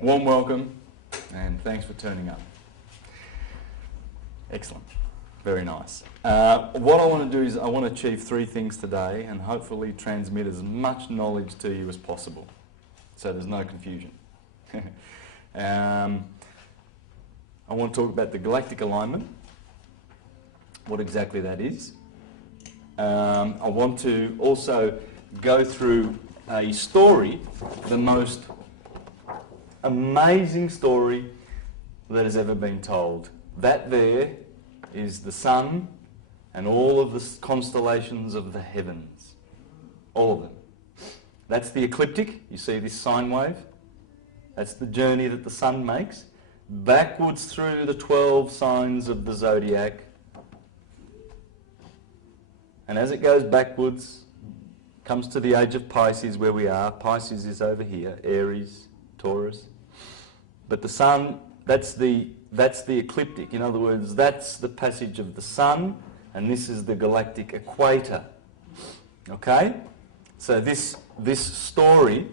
Warm welcome, and thanks for turning up. Excellent. Very nice. What I want to do is I want to achieve three things today and hopefully transmit as much knowledge to you as possible, so there's no confusion. I want to talk about the galactic alignment, what exactly that is. I want to also go through a story, the most amazing story that has ever been told. That there is the sun and all of the constellations of the heavens. All of them. That's the ecliptic. You see this sine wave? That's the journey that the sun makes backwards through the 12 signs of the zodiac. And as it goes backwards, comes to the age of Pisces where we are. Pisces is over here, Aries, Taurus. But the sun, that's the ecliptic. In other words, that's the passage of the sun, and this is the galactic equator. Okay? So this story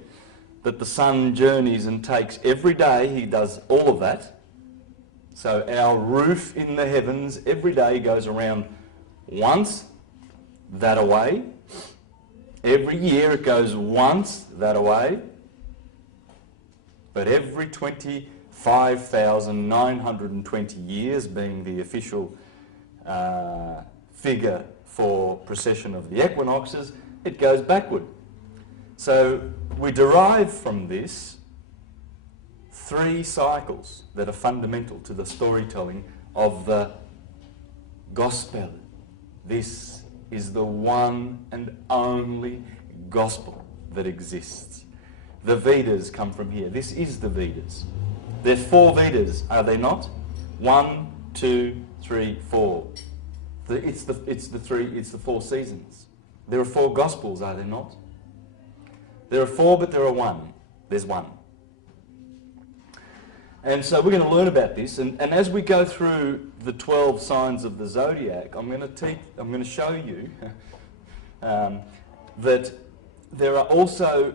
that the sun journeys and takes every day, he does all of that. So our roof in the heavens every day goes around once, that away. Every year it goes once, that away. But every 25,920 years, being the official figure for precession of the equinoxes, it goes backward. So we derive from this three cycles that are fundamental to the storytelling of the gospel. This is the one and only gospel that exists. The Vedas come from here. This is the Vedas. There's 4 Vedas, are they not? 1, 2, 3, 4. It's the 4 seasons. There are 4 gospels, are there not? There are 4, but there are 1. There's 1. And so we're going to learn about this, and as we go through the 12 signs of the zodiac, I'm going to show you that there are also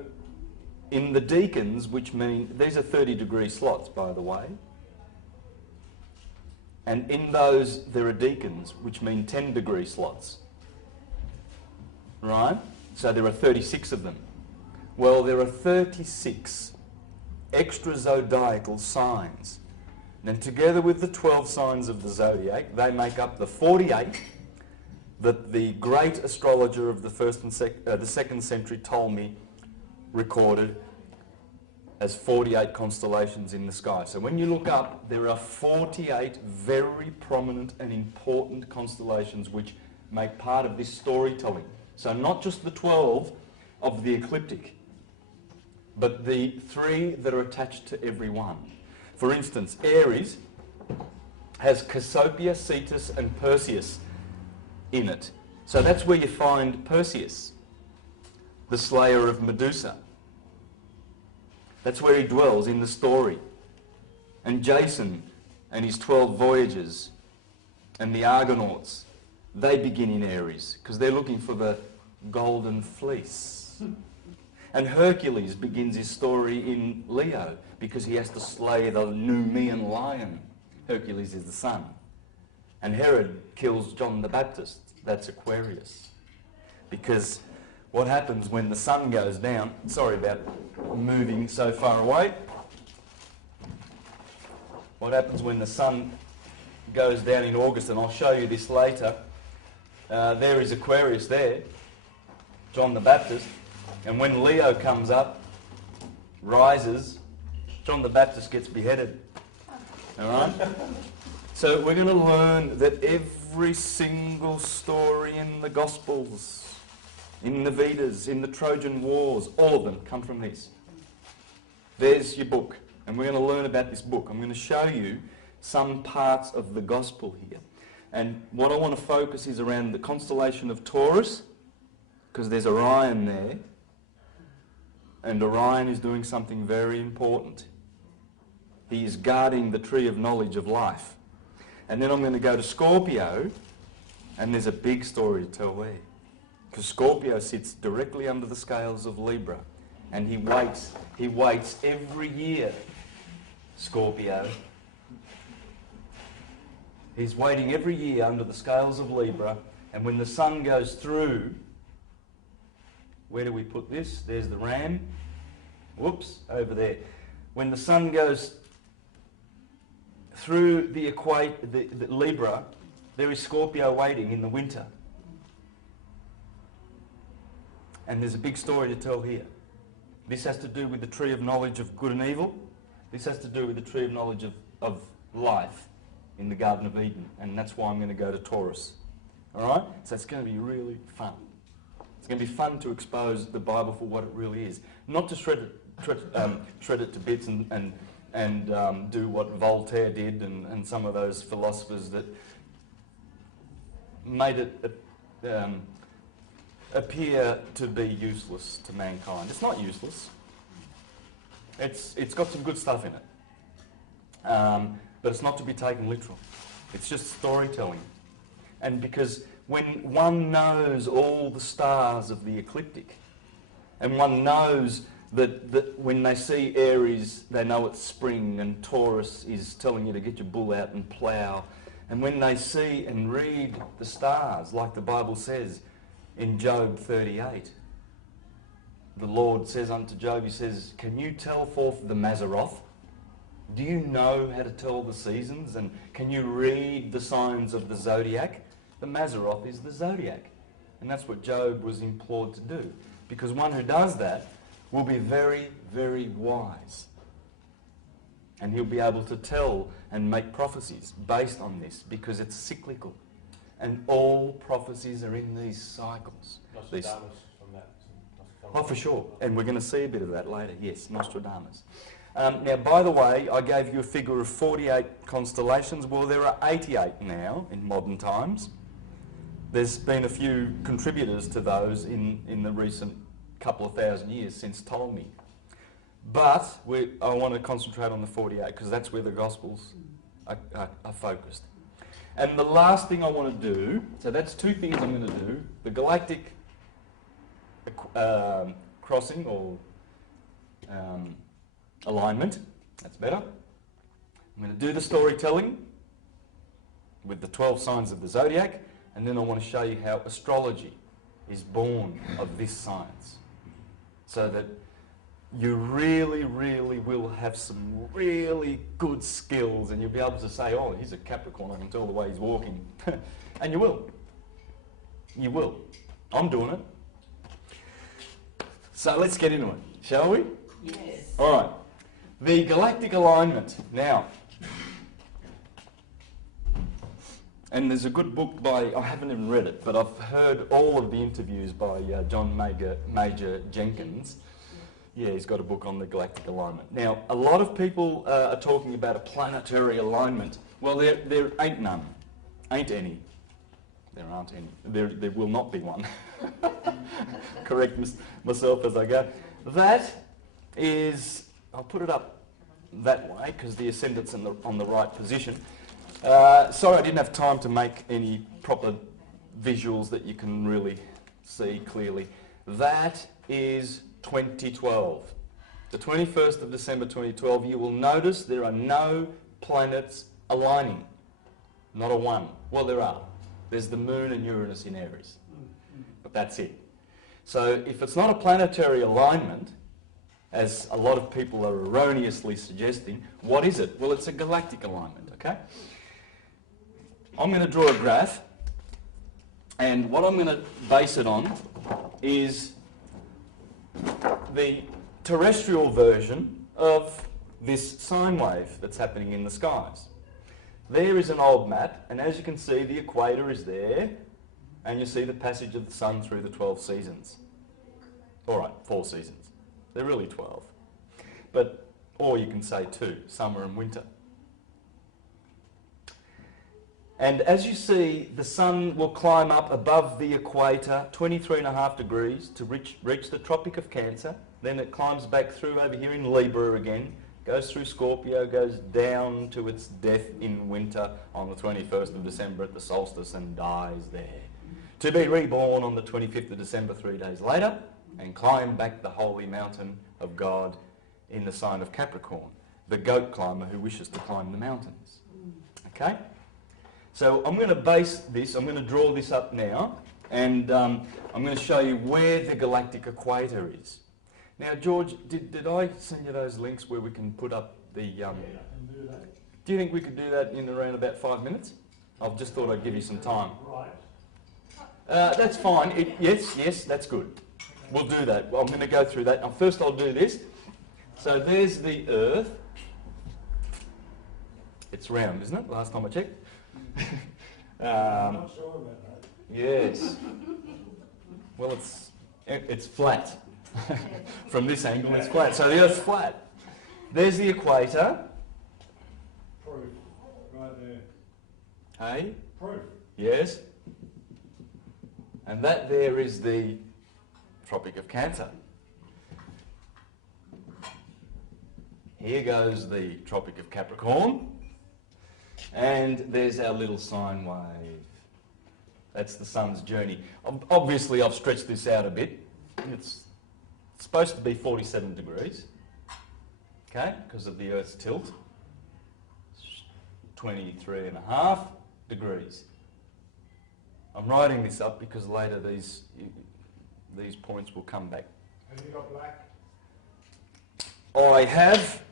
in the decans, which mean these are 30-degree slots, by the way, and in those there are decans, which mean 10-degree slots, right? So there are 36 of them. Well, there are 36 extra zodiacal signs. And together with the 12 signs of the zodiac, they make up the 48 that the great astrologer of the second century Ptolemy recorded as 48 constellations in the sky. So when you look up, there are 48 very prominent and important constellations which make part of this storytelling. So not just the 12 of the ecliptic, but the 3 that are attached to every one. For instance, Aries has Cassiopeia, Cetus and Perseus in it. So that's where you find Perseus, the slayer of Medusa. That's where he dwells in the story. And Jason and his 12 voyages and the Argonauts, they begin in Aries because they're looking for the golden fleece. And Hercules begins his story in Leo because he has to slay the Numidian lion. Hercules is the sun. And Herod kills John the Baptist. That's Aquarius. Because what happens when the sun goes down, sorry about moving so far away. What happens when the sun goes down in August, and I'll show you this later. There is Aquarius there, John the Baptist. And when Leo comes up, rises, John the Baptist gets beheaded. All right? So we're going to learn that every single story in the Gospels, in the Vedas, in the Trojan Wars, all of them come from this. There's your book. And we're going to learn about this book. I'm going to show you some parts of the Gospel here. And what I want to focus is around the constellation of Taurus, because there's Orion there. And Orion is doing something very important. He is guarding the tree of knowledge of life. And then I'm going to go to Scorpio, and there's a big story to tell there. Because Scorpio sits directly under the scales of Libra. And he waits every year, Scorpio. He's waiting every year under the scales of Libra, and when the sun goes through, where do we put this? There's the ram. Whoops, over there. When the sun goes through the Libra, there is Scorpio waiting in the winter. And there's a big story to tell here. This has to do with the tree of knowledge of good and evil. This has to do with the tree of knowledge of life in the Garden of Eden. And that's why I'm going to go to Taurus. All right? So it's going to be really fun. It's going to be fun to expose the Bible for what it really is. Not to shred it to bits and do what Voltaire did and some of those philosophers that made it appear to be useless to mankind. It's not useless. It's got some good stuff in it. But it's not to be taken literal. It's just storytelling. And because when one knows all the stars of the ecliptic, and one knows that when they see Aries, they know it's spring, and Taurus is telling you to get your bull out and plough, and when they see and read the stars, like the Bible says in Job 38, the Lord says unto Job, he says, can you tell forth the Mazzaroth? Do you know how to tell the seasons? And can you read the signs of the zodiac? The Mazzaroth is the zodiac. And that's what Job was implored to do. Because one who does that will be very, very wise. And he'll be able to tell and make prophecies based on this, because it's cyclical. And all prophecies are in these cycles. Nostradamus from that. Oh, for sure. And we're going to see a bit of that later. Yes, Nostradamus. Now, by the way, I gave you a figure of 48 constellations. Well, there are 88 now in modern times. There's been a few contributors to those in the recent couple of thousand years since Ptolemy. But I want to concentrate on the 48 because that's where the Gospels are focused. And the last thing I want to do, so that's two things I'm going to do. The galactic crossing or alignment, that's better. I'm going to do the storytelling with the 12 signs of the zodiac, and then I want to show you how astrology is born of this science, so that you really, really will have some really good skills, and you'll be able to say, oh, he's a Capricorn, I can tell the way he's walking. And you will. You will. I'm doing it. So let's get into it, shall we? Yes. All right. The galactic alignment. Now, and there's a good book by, I haven't even read it, but I've heard all of the interviews by John Major Jenkins. Yeah, he's got a book on the galactic alignment. Now, a lot of people are talking about a planetary alignment. Well, there ain't none. Ain't any. There aren't any. There will not be one. Correct myself as I go. That is, I'll put it up that way because the ascendant's on the right position. Sorry I didn't have time to make any proper visuals that you can really see clearly. That is 2012. The 21st of December 2012, you will notice there are no planets aligning. Not a one. Well, there are. There's the Moon and Uranus in Aries. But that's it. So if it's not a planetary alignment, as a lot of people are erroneously suggesting, what is it? Well, it's a galactic alignment, okay? I'm going to draw a graph, and what I'm going to base it on is the terrestrial version of this sine wave that's happening in the skies. There is an old map, and as you can see, the equator is there, and you see the passage of the sun through the 12 seasons. All right, 4 seasons. They're really 12. But, or you can say 2, summer and winter. And as you see, the sun will climb up above the equator, 23.5 degrees, to reach the Tropic of Cancer. Then it climbs back through over here in Libra again, goes through Scorpio, goes down to its death in winter on the 21st of December at the solstice and dies there. To be reborn on the 25th of December, 3 days later, and climb back the holy mountain of God in the sign of Capricorn, the goat climber who wishes to climb the mountains. Okay? So I'm going to base this, I'm going to draw this up now, and I'm going to show you where the galactic equator is. Now, George, did I send you those links where we can put up the... Yeah, I can do that. Do you think we could do that in around about 5 minutes? I've just thought I'd give you some time. Right. That's fine. Yes, that's good. We'll do that. I'm going to go through that. Now, first I'll do this. So there's the Earth. It's round, isn't it? Last time I checked. I'm not sure about that. Yes. Well, it's flat. From this angle, it's flat. So the Earth's flat. There's the equator. Proof. Right there. Hey? Proof. Yes. And that there is the Tropic of Cancer. Here goes the Tropic of Capricorn. And there's our little sine wave. That's the sun's journey. Obviously, I've stretched this out a bit. It's supposed to be 47 degrees, okay, because of the Earth's tilt. 23.5 degrees. I'm writing this up because later these points will come back. Have you got black? I have.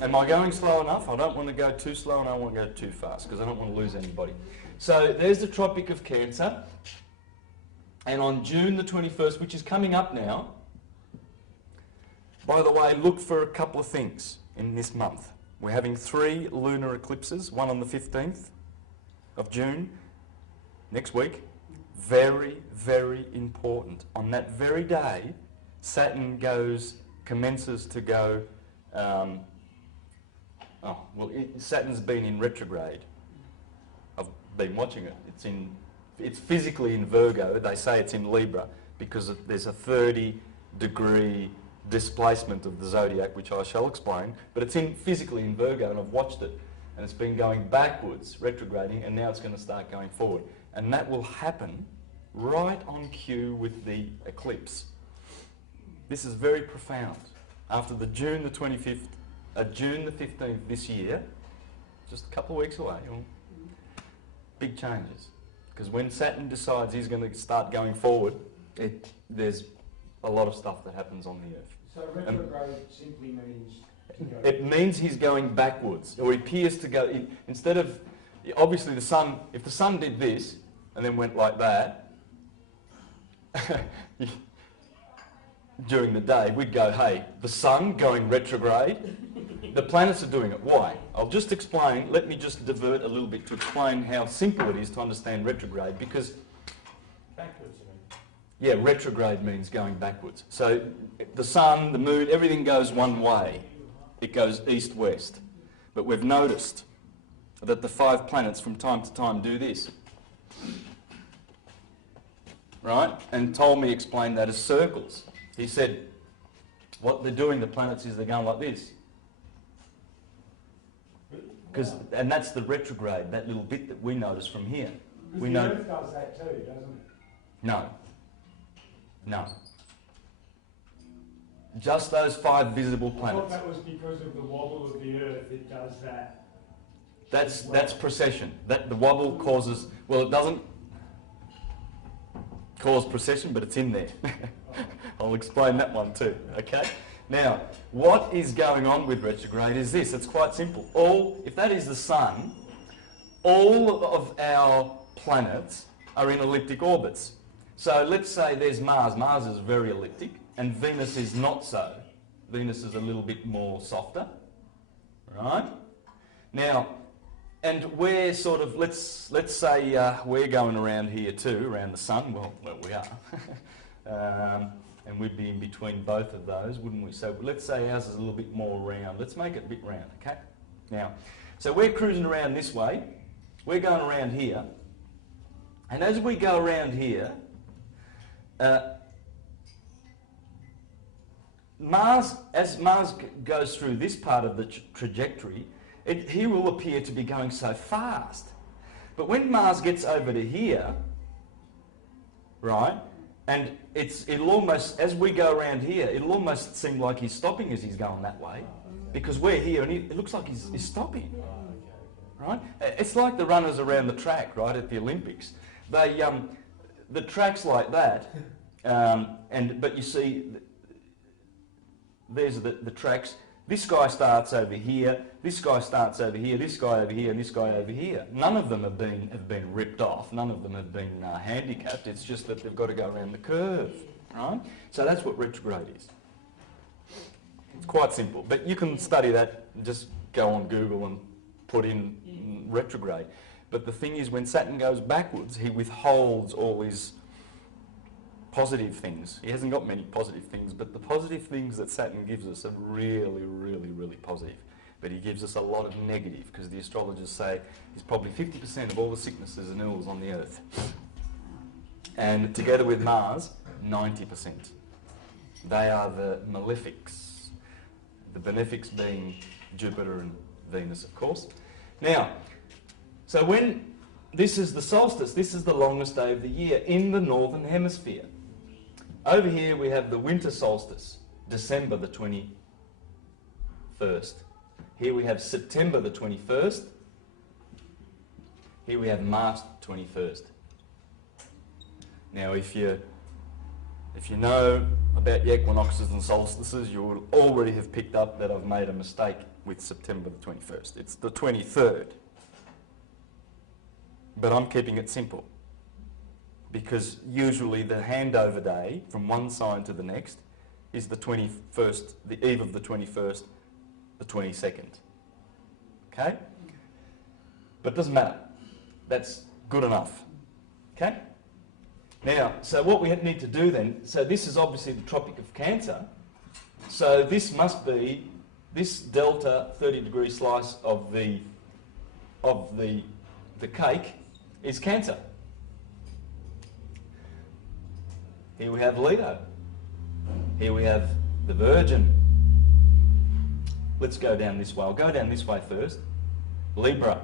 Am I going slow enough? I don't want to go too slow and I don't want to go too fast because I don't want to lose anybody. So there's the Tropic of Cancer. And on June the 21st, which is coming up now, by the way, look for a couple of things in this month. We're having 3 lunar eclipses, one on the 15th of June, next week. Very, very important. On that very day, Saturn commences to go, Saturn's been in retrograde. I've been watching it. It's physically in Virgo. They say it's in Libra because there's a 30-degree displacement of the zodiac, which I shall explain. But it's physically in Virgo, and I've watched it. And it's been going backwards, retrograding, and now it's going to start going forward. And that will happen right on cue with the eclipse. This is very profound. After the June the 25th, June the 15th this year, just a couple of weeks away, big changes. Because when Saturn decides he's going to start going forward, there's a lot of stuff that happens on the Earth. So retrograde simply means to go. It means he's going backwards, or he appears to go, instead of, obviously the sun, if the sun did this and then went like that, during the day, we'd go, hey, the sun going retrograde, the planets are doing it. Why? I'll just explain, let me just divert a little bit to explain how simple it is to understand retrograde, because... Backwards, you mean? Yeah, retrograde means going backwards. So the sun, the moon, everything goes one way. It goes east-west. But we've noticed that the 5 planets from time to time do this. Right? And Ptolemy explained that as circles. He said, what they're doing, the planets, is they're going like this. And that's the retrograde, that little bit that we notice from here. Because the Earth does that too, doesn't it? No. No. Just those 5 visible planets. I thought that was because of the wobble of the Earth, it does that. That's precession. The wobble causes, well, it doesn't cause precession, but it's in there. I'll explain that one too, okay? Now, what is going on with retrograde is this. It's quite simple. If that is the sun, all of our planets are in elliptic orbits. So let's say there's Mars. Mars is very elliptic, and Venus is not so. Venus is a little bit more softer, right? Now, and we're sort of, let's say we're going around here too, around the sun. Well we are. And we'd be in between both of those, wouldn't we? So let's say ours is a little bit more round. Let's make it a bit round, okay? Now, so we're cruising around this way. We're going around here. And as we go around here, as Mars goes through this part of the trajectory, he will appear to be going so fast But when Mars gets over to here, right, and it'll almost, as we go around here, it'll almost seem like he's stopping as he's going that way, because we're here and it looks like he's stopping, right? It's like the runners around the track, right, at the Olympics. They, the track's like that, but you see, there's the tracks. This guy starts over here, this guy starts over here, this guy over here, and this guy over here. None of them have been ripped off, none of them have been handicapped, it's just that they've got to go around the curve, right? So that's what retrograde is. It's quite simple, but you can study that, just go on Google and put in retrograde. But the thing is, when Saturn goes backwards, he withholds all his positive things. He hasn't got many positive things, but the positive things that Saturn gives us are really, really, really positive. But he gives us a lot of negative, because the astrologers say he's probably 50% of all the sicknesses and ills on the earth. And together with Mars, 90%. They are the malefics. The benefics being Jupiter and Venus, of course. Now, so when this is the solstice, this is the longest day of the year in the northern hemisphere. Over here we have the winter solstice, December the 21st. Here we have September the 21st. Here we have March 21st. Now if you know about the equinoxes and solstices, you will already have picked up that I've made a mistake with September the 21st. It's the 23rd. But I'm keeping it simple, because usually the handover day from one sign to the next is the 21st, the eve of the 21st, the 22nd. Okay? But it doesn't matter. That's good enough. Okay? Now, so what we need to do then, so this is obviously the Tropic of Cancer, so this must be, this delta 30-degree slice of the cake is Cancer. Here we have Leo. Here we have the Virgin. Let's go down this way. I'll go down this way first. Libra.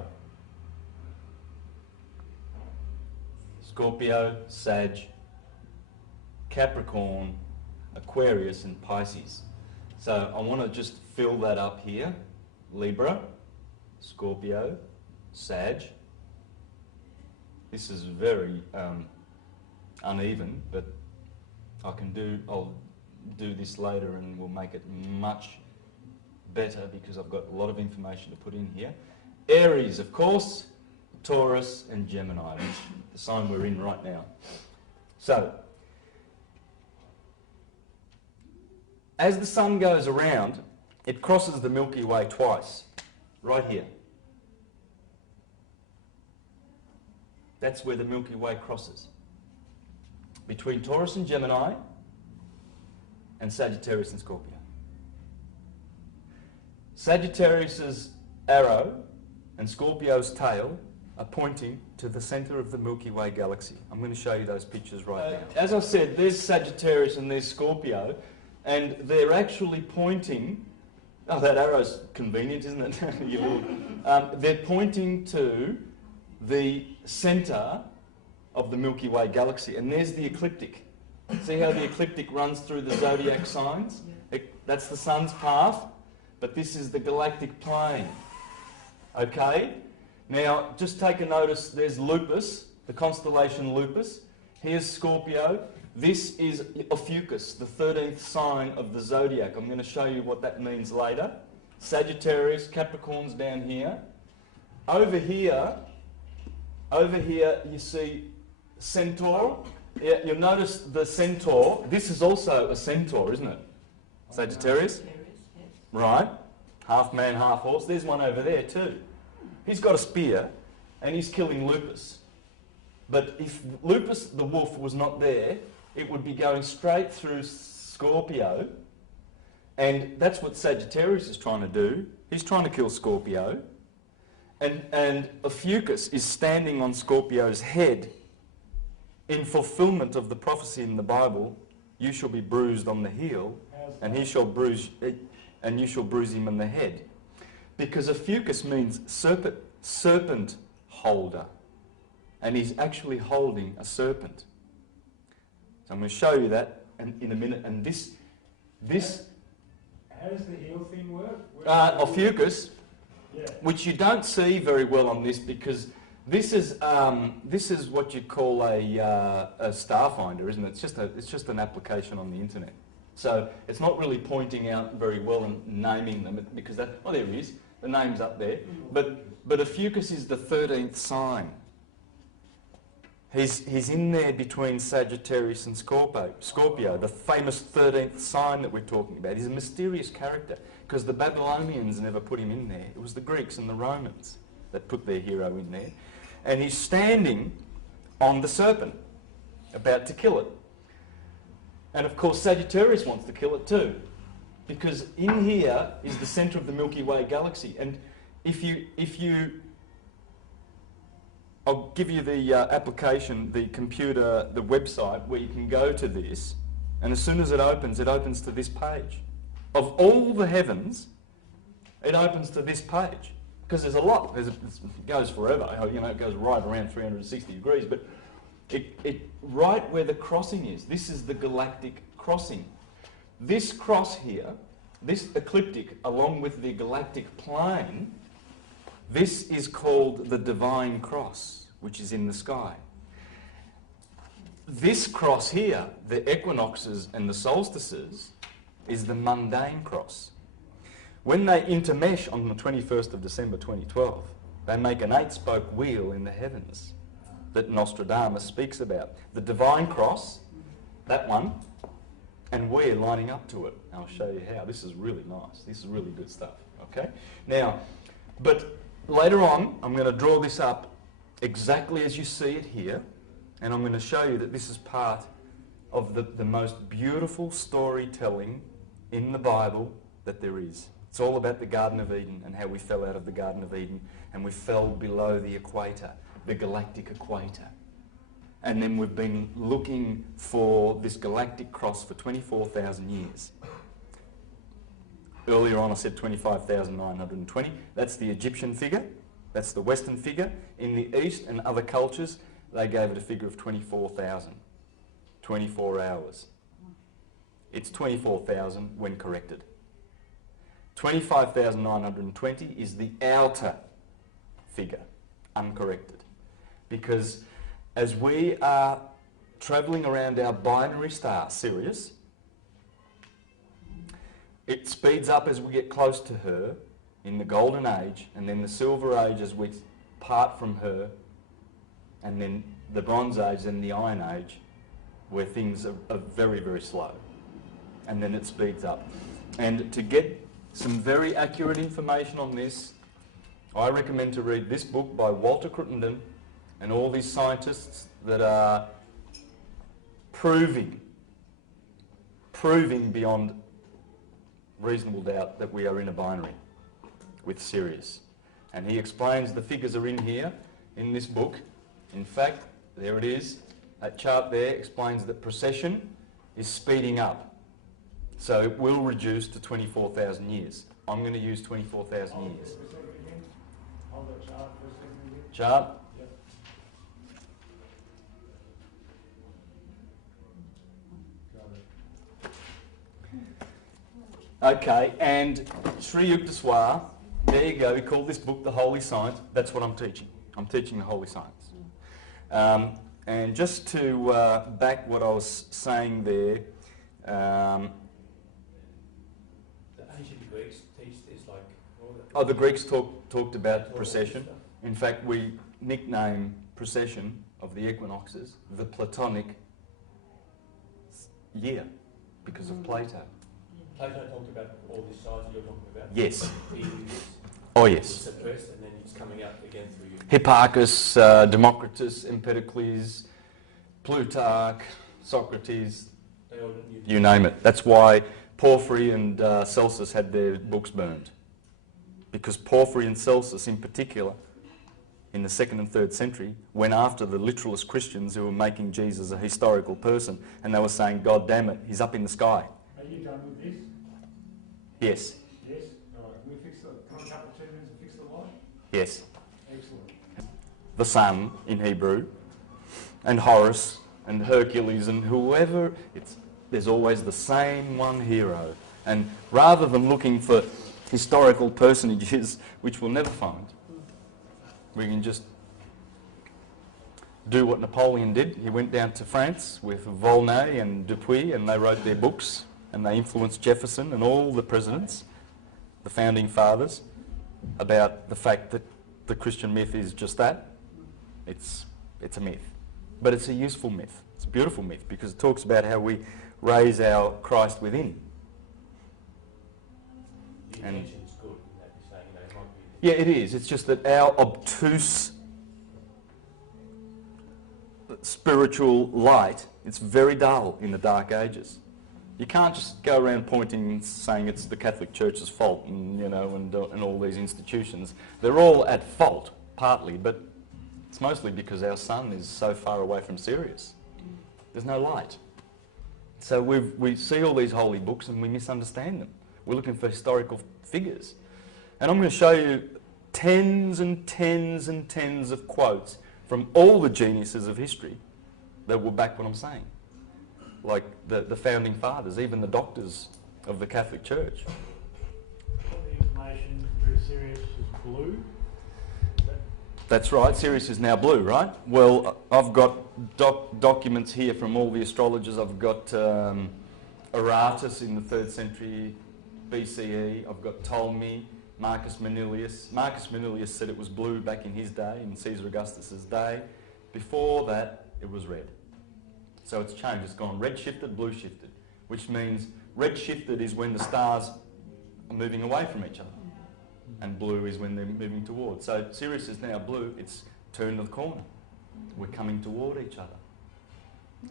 Scorpio, Sag, Capricorn, Aquarius and Pisces. So I want to just fill that up here. Libra, Scorpio, Sag. This is very uneven, but I'll do this later and we'll make it much better, because I've got a lot of information to put in here. Aries, of course, Taurus and Gemini, which is the sign we're in right now. So, as the sun goes around, it crosses the Milky Way twice, right here. That's where the Milky Way crosses. Between Taurus and Gemini, and Sagittarius and Scorpio. Sagittarius's arrow and Scorpio's tail are pointing to the centre of the Milky Way galaxy. I'm going to show you those pictures right now. As I said, there's Sagittarius and there's Scorpio, and they're actually pointing... Oh, that arrow's convenient, isn't it? They're pointing to the centre of the Milky Way galaxy, and there's the ecliptic. See how the ecliptic runs through the zodiac signs? That's the sun's path, but this is the galactic plane. Okay? Now, just take a notice, there's Lupus, the constellation Lupus. Here's Scorpio. This is Ophiuchus, the 13th sign of the zodiac. I'm going to show you what that means later. Sagittarius, Capricorn's down here. Over here you see Centaur. Yeah, you'll notice the Centaur. This is also a Centaur, isn't it? Sagittarius? Right. Half man, half horse. There's one over there too. He's got a spear and he's killing Lupus. But if Lupus the wolf was not there, it would be going straight through Scorpio. And that's what Sagittarius is trying to do. He's trying to kill Scorpio. And Ophiuchus is standing on Scorpio's head in fulfillment of the prophecy in the Bible, you shall be bruised on the heel, and you shall bruise him on the head. Because Ophiuchus means serpent holder. and he's actually holding a serpent. So I'm going to show you that in a minute. And this How does the heel thing work? Ophiuchus, Yeah. which you don't see very well on this because this is what you call a starfinder, isn't it? It's just an application on the internet. So it's not really pointing out very well and naming them because there it is. The name's up there. But Ophiuchus is the 13th sign. He's in there between Sagittarius and Scorpio, the famous 13th sign that we're talking about. He's a mysterious character because the Babylonians never put him in there. It was the Greeks and the Romans that put their hero in there. And he's standing on the serpent, about to kill it. And of course Sagittarius wants to kill it too, because in here is the centre of the Milky Way galaxy. And I'll give you the application, the computer, the website where you can go to this, and as soon as it opens to this page. Of all the heavens, it opens to this page. Because there's a lot, it goes forever, it goes right around 360 degrees, but it right where the crossing is, this is the galactic crossing. This cross here, this ecliptic, along with the galactic plane, this is called the divine cross, which is in the sky. This cross here, the equinoxes and the solstices, is the mundane cross. When they intermesh on the 21st of December 2012, they make an 8-spoke wheel in the heavens that Nostradamus speaks about. The divine cross, that one, and we're lining up to it. I'll show you how. This is really nice. This is really good stuff. Okay? Now, but later on, I'm going to draw this up exactly as you see it here, and I'm going to show you that this is part of the most beautiful storytelling in the Bible that there is. It's all about the Garden of Eden and how we fell out of the Garden of Eden and we fell below the equator, the galactic equator. And then we've been looking for this galactic cross for 24,000 years. Earlier on I said 25,920. That's the Egyptian figure. That's the Western figure. In the East and other cultures, they gave it a figure of 24,000. 24 hours. It's 24,000 when corrected. 25,920 is the outer figure, uncorrected. Because as we are travelling around our binary star, Sirius, it speeds up as we get close to her in the Golden Age, and then the Silver Age as we part from her, and then the Bronze Age and the Iron Age, where things are very, very slow. And then it speeds up. And to get some very accurate information on this, I recommend to read this book by Walter Crittenden and all these scientists that are proving beyond reasonable doubt that we are in a binary with Sirius. And he explains, the figures are in here, in this book. In fact, there it is. That chart there explains that precession is speeding up. So it will reduce to 24,000 years. I'm going to use 24,000 years. Hold the chart for a second again. Chart. Yep. Okay, and Sri Yukteswar, there you go, he called this book The Holy Science. That's what I'm teaching. I'm teaching the Holy Science. And just to back what I was saying there, the ancient Greeks teach this like all that. Oh, the Greeks talked about precession. In fact, we nickname precession of the equinoxes the Platonic year because of Plato. Plato talked about all these signs you're talking about. Yes. He Oh, was yes. suppressed and then he's coming out again through you. Hipparchus, Democritus, Empedocles, Plutarch, Socrates, They all you name it. That's why Porphyry and Celsus had their books burned. Because Porphyry and Celsus in particular, in the 2nd and 3rd century, went after the literalist Christians who were making Jesus a historical person, and they were saying, God damn it, he's up in the sky. Are you done with this? Yes. Yes? All right. Can we fix the, come a couple of 2 minutes and fix the light? Yes. Excellent. the sun in Hebrew, and Horus, and Hercules, and whoever, there's always the same one hero. And rather than looking for historical personages, which we'll never find, we can just do what Napoleon did. He went down to France with Volney and Dupuy, and they wrote their books, and they influenced Jefferson and all the presidents, the founding fathers, about the fact that the Christian myth is just that. It's a myth. But it's a useful myth. It's a beautiful myth because it talks about how we raise our Christ within. The And intention's good in that you're saying, it might be... yeah, it is. It's just that our obtuse spiritual light, it's very dull in the Dark Ages. You can't just go around pointing and saying it's the Catholic Church's fault and, and all these institutions. They're all at fault, partly, but it's mostly because our sun is so far away from Sirius. There's no light. So we see all these holy books and we misunderstand them. We're looking for historical figures. And I'm going to show you tens and tens and tens of quotes from all the geniuses of history that will back what I'm saying. Like the founding fathers, even the doctors of the Catholic Church. The information through Sirius is blue. That's right, Sirius is now blue, right? Well, I've got documents here from all the astrologers. I've got Aratus in the 3rd century BCE. I've got Ptolemy, Marcus Manilius. Marcus Manilius said it was blue back in his day, in Caesar Augustus's day. Before that, it was red. So it's changed. It's gone red shifted, blue shifted, which means red shifted is when the stars are moving away from each other, and blue is when they're moving towards. So Sirius is now blue. It's turned the corner. We're coming toward each other,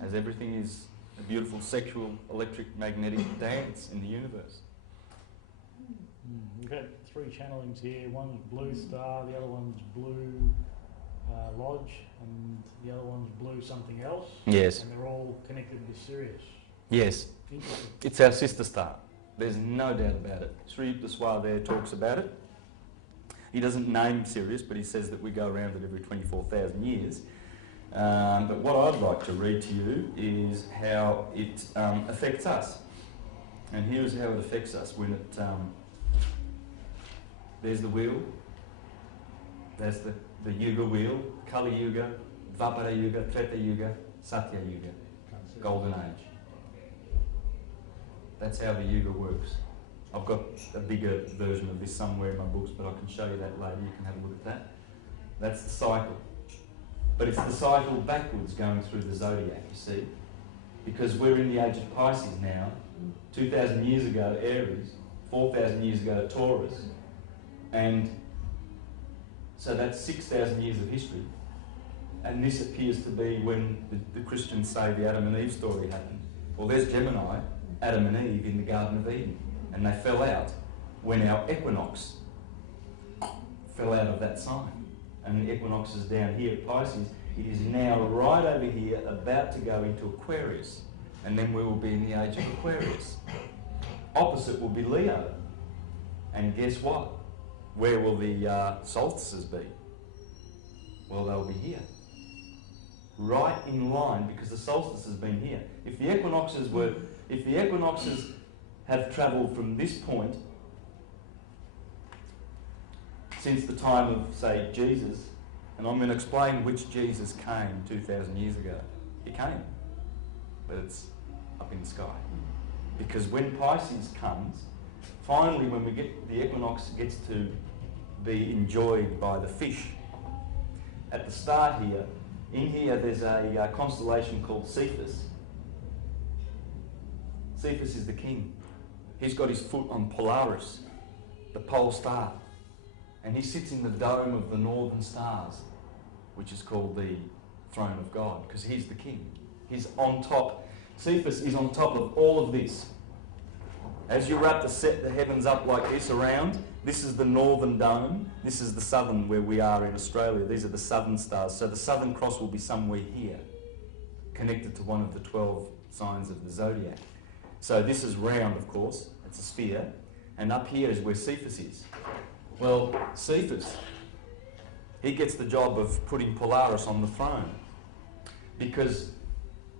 as everything is a beautiful sexual, electric, magnetic dance in the universe. We've got 3 channelings here. One's blue star, the other one's blue lodge, and the other one's blue something else. Yes. And they're all connected with Sirius. Yes. Interesting. It's our sister star. There's no doubt about it. Sri Yukteswar there talks about it. He doesn't name Sirius, but he says that we go around it every 24,000 years. But what I'd like to read to you is how it affects us. And here's how it affects us when it... there's the wheel. There's the Yuga wheel. Kali Yuga, Dvapara Yuga, Treta Yuga, Satya Yuga. Golden Age. That's how the Yuga works. I've got a bigger version of this somewhere in my books, but I can show you that later. You can have a look at that. That's the cycle. But it's the cycle backwards going through the zodiac, you see. Because we're in the age of Pisces now. 2,000 years ago, Aries. 4,000 years ago, Taurus. And so that's 6,000 years of history. And this appears to be when the Christians say the Adam and Eve story happened. Well, there's Gemini, Adam and Eve in the Garden of Eden. And they fell out when our equinox fell out of that sign. And the equinox is down here at Pisces. It is now right over here, about to go into Aquarius. And then we will be in the age of Aquarius. Opposite will be Leo. And guess what? Where will the solstices be? Well, they'll be here. Right in line, because the solstice has been here. If the equinoxes have travelled from this point since the time of, say, Jesus, and I'm going to explain which Jesus came 2,000 years ago. He came, but it's up in the sky. Because when Pisces comes, finally when we get, the equinox gets to be enjoyed by the fish. At the start here, in here there's a constellation called Cephas. Cephas is the king. He's got his foot on Polaris, the pole star. And he sits in the dome of the northern stars, which is called the throne of God, because he's the king. He's on top. Cephas is on top of all of this. As you wrap the heavens up like this around, this is the northern dome. This is the southern, where we are in Australia. These are the southern stars. So the Southern Cross will be somewhere here, connected to one of the 12 signs of the zodiac. So this is round, of course. It's a sphere. And up here is where Cephas is. Well, Cephas he gets the job of putting Polaris on the throne. Because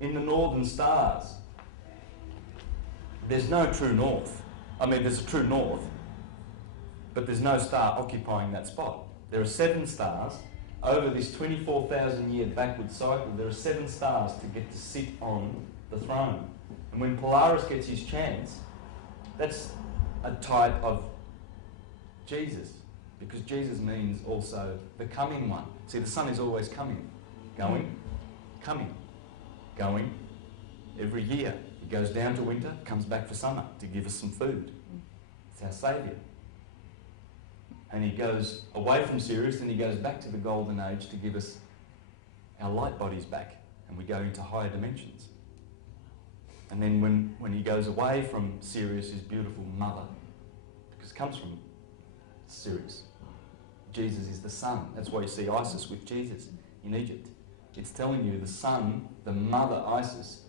in the northern stars, there's no true north. I mean, there's a true north, but there's no star occupying that spot. There are 7 stars. Over this 24,000 year backward cycle, there are 7 stars to get to sit on the throne. And when Polaris gets his chance, that's a type of Jesus, because Jesus means also the coming one. See, the sun is always coming, going, coming, going. Every year, he goes down to winter, comes back for summer to give us some food. It's our saviour. And he goes away from Sirius and he goes back to the golden age to give us our light bodies back, and we go into higher dimensions. And then when he goes away from Sirius, his beautiful mother, because it comes from Sirius. Jesus is the sun. That's why you see Isis with Jesus in Egypt. It's telling you the sun, the mother Isis,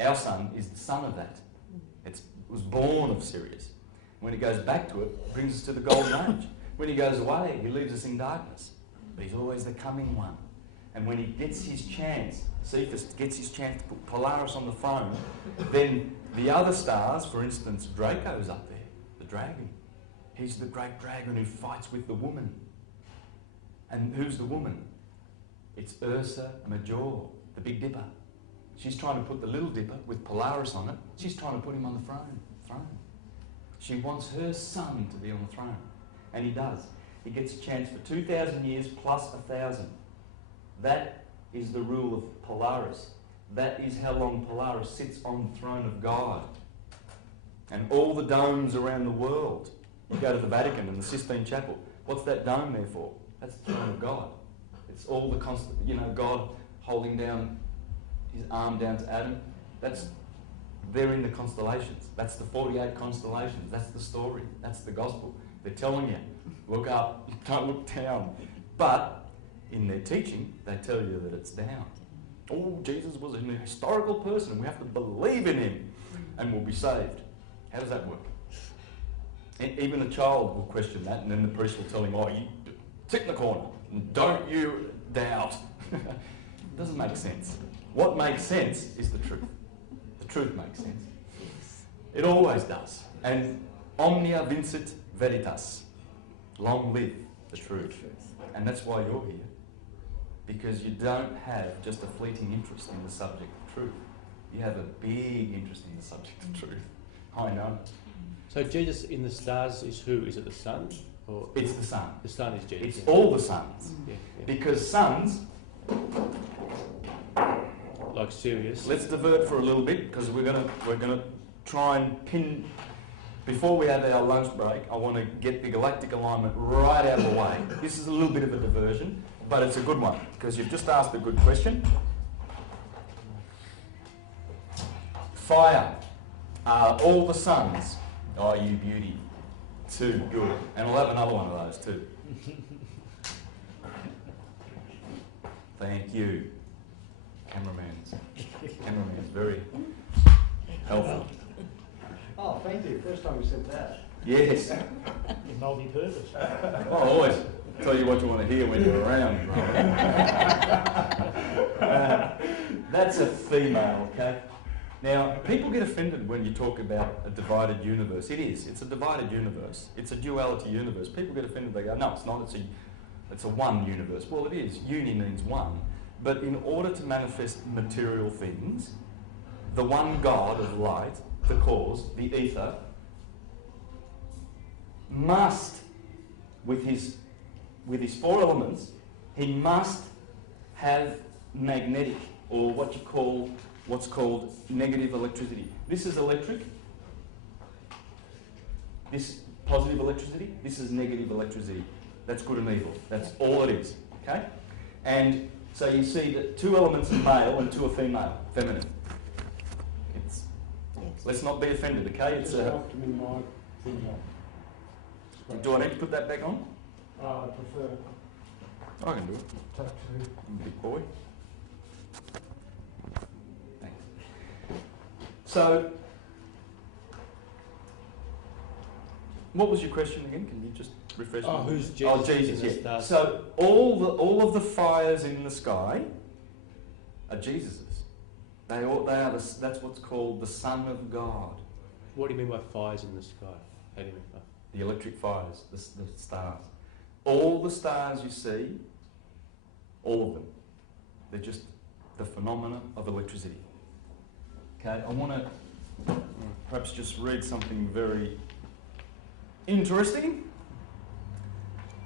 our sun is the son of that. It was born of Sirius. When he goes back to it, it brings us to the golden age. When he goes away, he leaves us in darkness. But he's always the coming one. And when he gets his chance, Cephas gets his chance to put Polaris on the throne, then the other stars, for instance, Draco's up there, the dragon. He's the great dragon who fights with the woman. And who's the woman? It's Ursa Major, the Big Dipper. She's trying to put the Little Dipper with Polaris on it. She's trying to put him on the throne. She wants her son to be on the throne. And he does. He gets a chance for 2,000 years plus 1,000. That is the rule of Polaris. That is how long Polaris sits on the throne of God. And all the domes around the world. You go to the Vatican and the Sistine Chapel. What's that dome there for? That's the throne of God. It's all the constant, God holding down his arm down to Adam. They're in the constellations. That's the 48 constellations. That's the story. That's the gospel. They're telling you, look up, don't look down. But in their teaching, they tell you that it's down. Oh, Jesus was a historical person. We have to believe in him and we'll be saved. How does that work? Even a child will question that, and then the priest will tell him, oh, you sit in the corner, and don't you doubt. It doesn't make sense. What makes sense is the truth. The truth makes sense. It always does. And omnia vincit veritas. Long live the truth. And that's why you're here. Because you don't have just a fleeting interest in the subject of truth. You have a big interest in the subject of truth. I know. So Jesus in the stars is who? Is it the sun? Or it's the sun. The sun is Jesus. It's all the suns. Yeah, yeah. Because suns... Like Sirius. Let's divert for a little bit, because we're gonna try and pin... Before we have our lunch break, I want to get the galactic alignment right out of the way. This is a little bit of a diversion, but it's a good one, because you've just asked a good question. Fire. All the suns. Oh, you beauty. Too good. And we'll have another one of those too. Thank you. Cameraman's very helpful. Oh, thank you. First time you said that. Yes. You're multi-purpose. I always tell you what you want to hear when you're around. That's a female, okay? Now, people get offended when you talk about a divided universe. It is. It's a divided universe. It's a duality universe. People get offended. They go, no, it's not. It's a one universe. Well, it is. Uni means one. But in order to manifest material things, the one God of light, the cause, the ether, must, with his 4 elements, he must have magnetic, or what's called negative electricity. This is electric. This positive electricity. This is negative electricity. That's good and evil. That's all it is. Okay? And so you see that 2 elements are male and 2 are feminine. Let's not be offended, okay? It's Just helped me my thing on. Do I need to put that back on? I prefer I can do it. touch to. Big boy. Thanks. So, what was your question again? Can you just Refresh Oh, me. who's Jesus? Oh, Jesus, in the yeah. stars? So all of the fires in the sky are Jesus's. They are that's what's called the Son of God. What do you mean by fires in the sky? How do you mean by? The electric fires, the stars. All the stars you see, all of them, they're just the phenomena of electricity. Okay, I want to perhaps just read something very interesting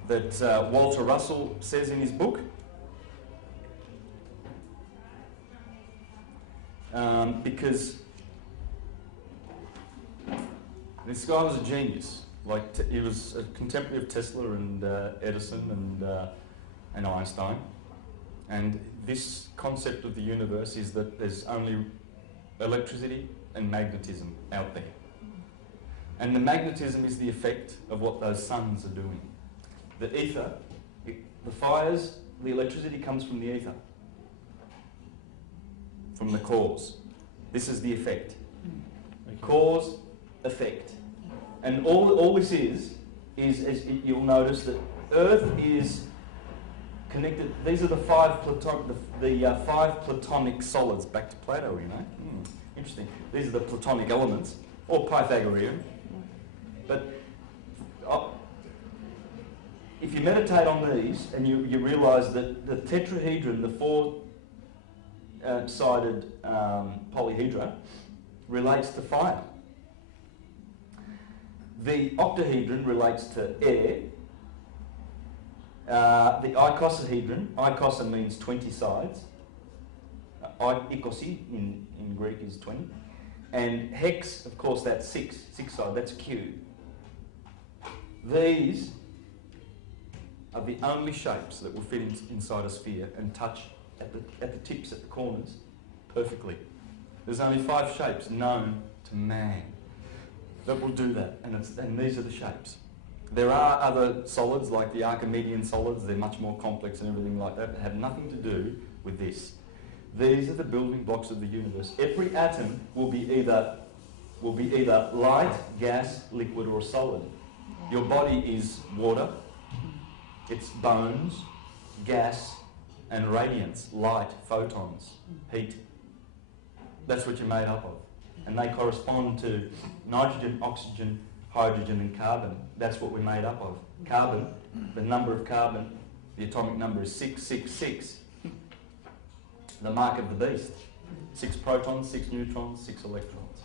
that Walter Russell says in his book. Because this guy was a genius. Like he was a contemporary of Tesla and Edison and Einstein. And this concept of the universe is that there's only electricity and magnetism out there. And the magnetism is the effect of what those suns are doing. The ether, the fires, the electricity comes from the ether, from the cause. This is the effect. Okay. Cause, effect. And all this is you'll notice that Earth is connected. These are the five platonic solids. Back to Plato, you know. Interesting. These are the platonic elements, or Pythagorean. But if you meditate on these and you realise that the tetrahedron, the four-sided polyhedra, relates to fire. The octahedron relates to air. The icosahedron, icosa means 20 sides. Ikosi in Greek is 20. And hex, of course, that's six side, that's cube. These are the only shapes that will fit inside a sphere and touch at the tips, at the corners, perfectly. There's only 5 shapes known to man that will do that, and these are the shapes. There are other solids like the Archimedean solids. They're much more complex and everything like that. They have nothing to do with this. These are the building blocks of the universe. Every atom will be either light, gas, liquid, or solid. Your body is water. It's bones, gas, and radiance, light, photons, heat. That's what you're made up of. And they correspond to nitrogen, oxygen, hydrogen, and carbon. That's what we're made up of. Carbon, the number of carbon, the atomic number is 666. The mark of the beast. 6 protons, 6 neutrons, 6 electrons.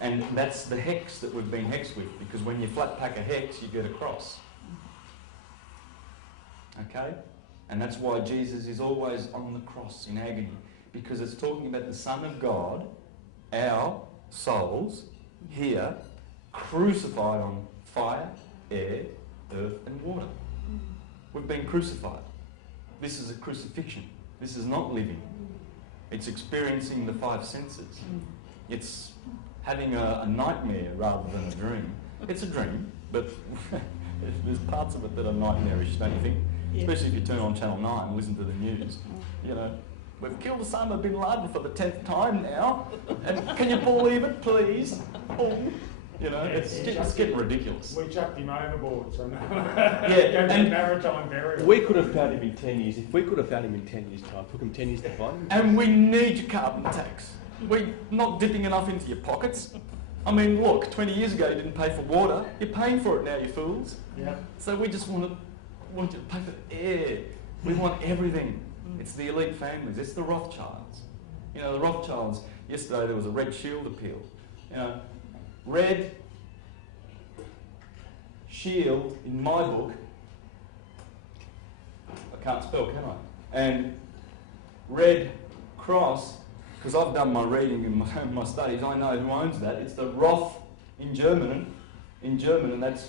And that's the hex that we've been hexed with, because when you flat pack a hex, you get a cross. Okay? And that's why Jesus is always on the cross in agony, because it's talking about the Son of God, our souls, here, crucified on fire, air, earth and water. We've been crucified. This is a crucifixion. This is not living. It's experiencing the 5 senses. It's having a nightmare rather than a dream. It's a dream, but there's parts of it that are nightmarish, don't you think? Yeah. Especially if you turn on Channel 9 and listen to the news. You know, we've killed Osama bin Laden for the 10th time now. And can you believe it, please? Oh. You know, it's getting ridiculous. We chucked him overboard, so Yeah, and maritime burial. We could have found him in 10 years. If we could have found him in 10 years' time, took him 10 years to find him. And we need your carbon tax. We're not dipping enough into your pockets. I mean, look, 20 years ago you didn't pay for water. You're paying for it now, you fools. Yeah. So we just want you to pay for air. We want everything. It's the elite families. It's the Rothschilds. You know, the Rothschilds, yesterday there was a Red Shield appeal. You know, Red Shield, in my book, I can't spell, can I? And Red Cross, because I've done my reading and my studies, I know who owns that. It's the Roth in German, and that's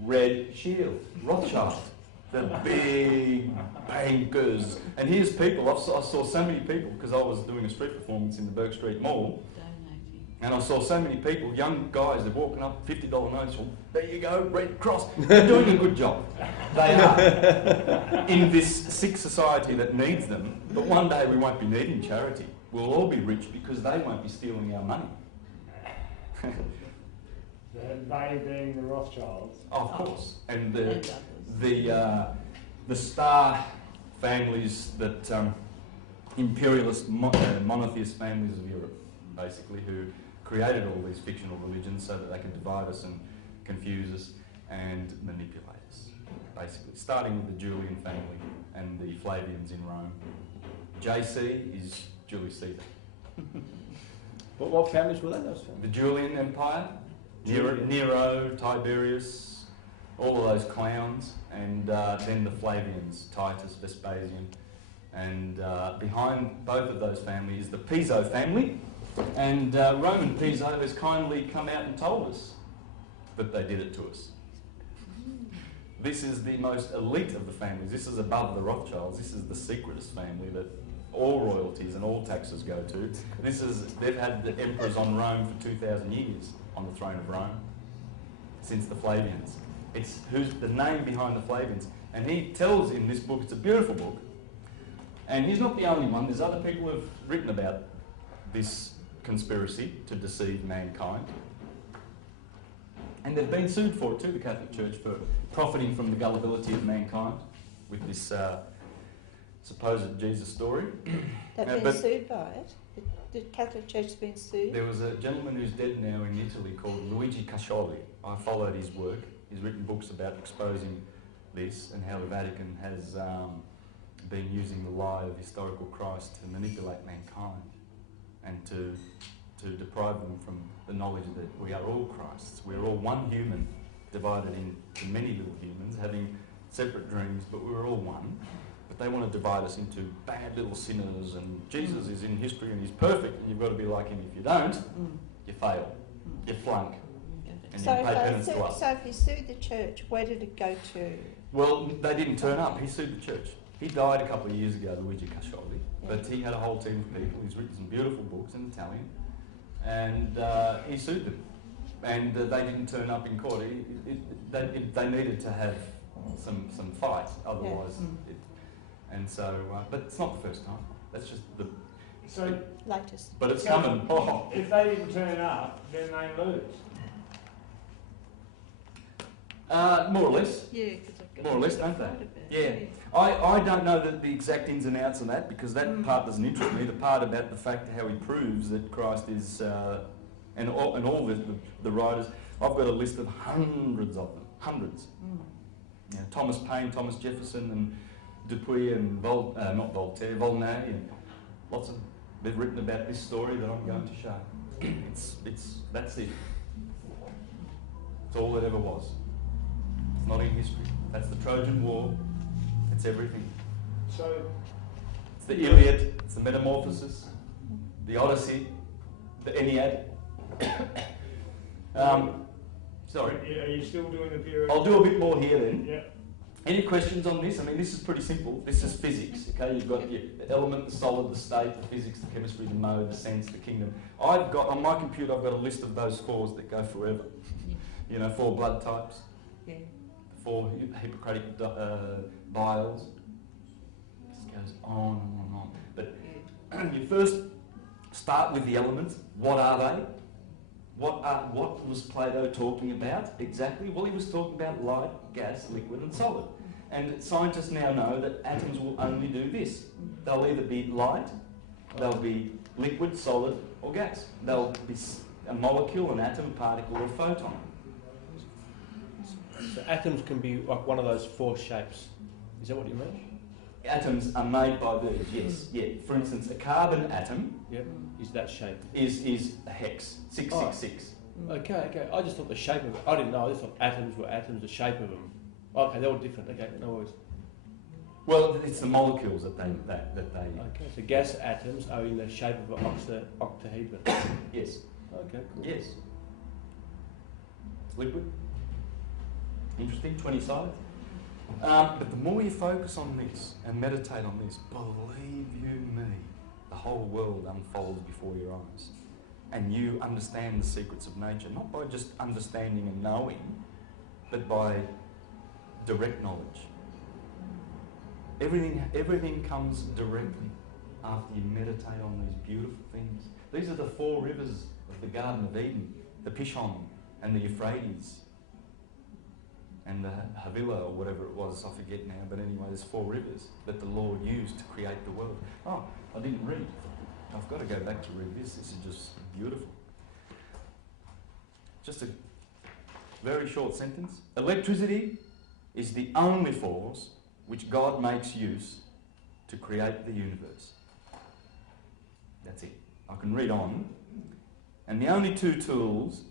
Red Shield, Rothschild, the big bankers. And here's people, I saw so many people, because I was doing a street performance in the Burke Street Mall, and I saw so many people, young guys, they're walking up, $50 notes, well, there you go, Red Cross. They're doing a good job. They are. In this sick society that needs them, but one day we won't be needing charity. We'll all be rich because they won't be stealing our money. And they being the Rothschilds. Oh, of course. And And others. the star families that imperialist monotheist families of Europe, basically, who created all these fictional religions so that they could divide us and confuse us and manipulate us, basically. Starting with the Julian family and the Flavians in Rome. JC is Julius Caesar. What families were they? Those families? The Julian Empire, Nero, Tiberius, all of those clowns, and then the Flavians, Titus, Vespasian, and behind both of those families is the Piso family, and Roman Piso has kindly come out and told us that they did it to us. This is the most elite of the families. This is above the Rothschilds. This is the secretist family that all royalties and all taxes go to. They've had the emperors on Rome for 2,000 years on the throne of Rome, since the Flavians. It's who's the name behind the Flavians. And he tells in this book, it's a beautiful book, and he's not the only one. There's other people who have written about this conspiracy to deceive mankind. And they've been sued for it too, the Catholic Church, for profiting from the gullibility of mankind with this supposed Jesus story. They've been sued by it. The Catholic Church has been sued. There was a gentleman who's dead now in Italy called Luigi Cascioli. I followed his work. He's written books about exposing this and how the Vatican has been using the lie of historical Christ to manipulate mankind and to deprive them from the knowledge that we are all Christs. We're all one human, divided into many little humans, having separate dreams, but we're all one. But they want to divide us into bad little sinners, and Jesus is in history and he's perfect, and you've got to be like him. If you don't, you fail, you flunk, and So you pay penance to if, us. so if you sued the church, where did it go to? Well, they didn't turn up. He sued the church. He died a couple of years ago, Luigi Cascioli, but he had a whole team of people. He's written some beautiful books in Italian, and he sued them. And they didn't turn up in court. They needed to have some fight, otherwise. And so, but it's not the first time. That's just the. So, Latest. But it's coming. Oh. if they didn't turn up, then they lose. More or less. Yeah, More or less, don't they? Yeah. I don't know the exact ins and outs of that, because that part doesn't interest me. The part about the fact how he proves that Christ is, and all the writers, I've got a list of hundreds of them, hundreds. Yeah, Thomas Paine, Thomas Jefferson, and Dupuy, and not Voltaire, Volney, and lots of. They've written about this story that I'm going to show. That's it. It's all it ever was. It's not in history. That's the Trojan War. It's everything. So, It's the Iliad. It's the Metamorphosis, the Odyssey, the Ennead. Sorry. are you still doing the period? I'll do a bit more here then. Yeah. Any questions on this? I mean, this is pretty simple. This is physics, okay? You've got the element, the solid, the state, the physics, the chemistry, the mode, the sense, the kingdom. I've got, on my computer, I've got a list of those fours that go forever. You know, 4 blood types, Yeah. 4 Hippocratic biles. This goes on and on. But you first start with the elements. What are they? What was Plato talking about exactly? Well, he was talking about light, gas, liquid and solid. And scientists now know that atoms will only do this. They'll either be light, they'll be liquid, solid or gas. They'll be a molecule, an atom, a particle or a photon. So atoms can be like one of those 4 shapes. Is that what you mean? Atoms are made by these, yes. Yeah. For instance, a carbon atom Yep. Is that shape? is a hex, 666. Okay. I just thought the shape of it. I didn't know. I just thought atoms were atoms, the shape of them. Okay, they're all different. Okay, no worries. Well, it's the molecules that they. Okay, so gas atoms are in the shape of an octahedron. Yes. Okay, cool. Yes. Liquid. Interesting, 20 sides. But the more you focus on this and meditate on this, believe you me, the whole world unfolds before your eyes. And you understand the secrets of nature, not by just understanding and knowing, but by direct knowledge. Everything comes directly after you meditate on these beautiful things. These are the 4 rivers of the Garden of Eden, the Pishon, and the Euphrates and the Havilah, or whatever it was, I forget now, but anyway, there's 4 rivers that the Lord used to create the world. Oh, I didn't read. I've got to go back to read this. This is just beautiful. Just a very short sentence. Electricity is the only force which God makes use to create the universe. That's it. I can read on. And the only 2 tools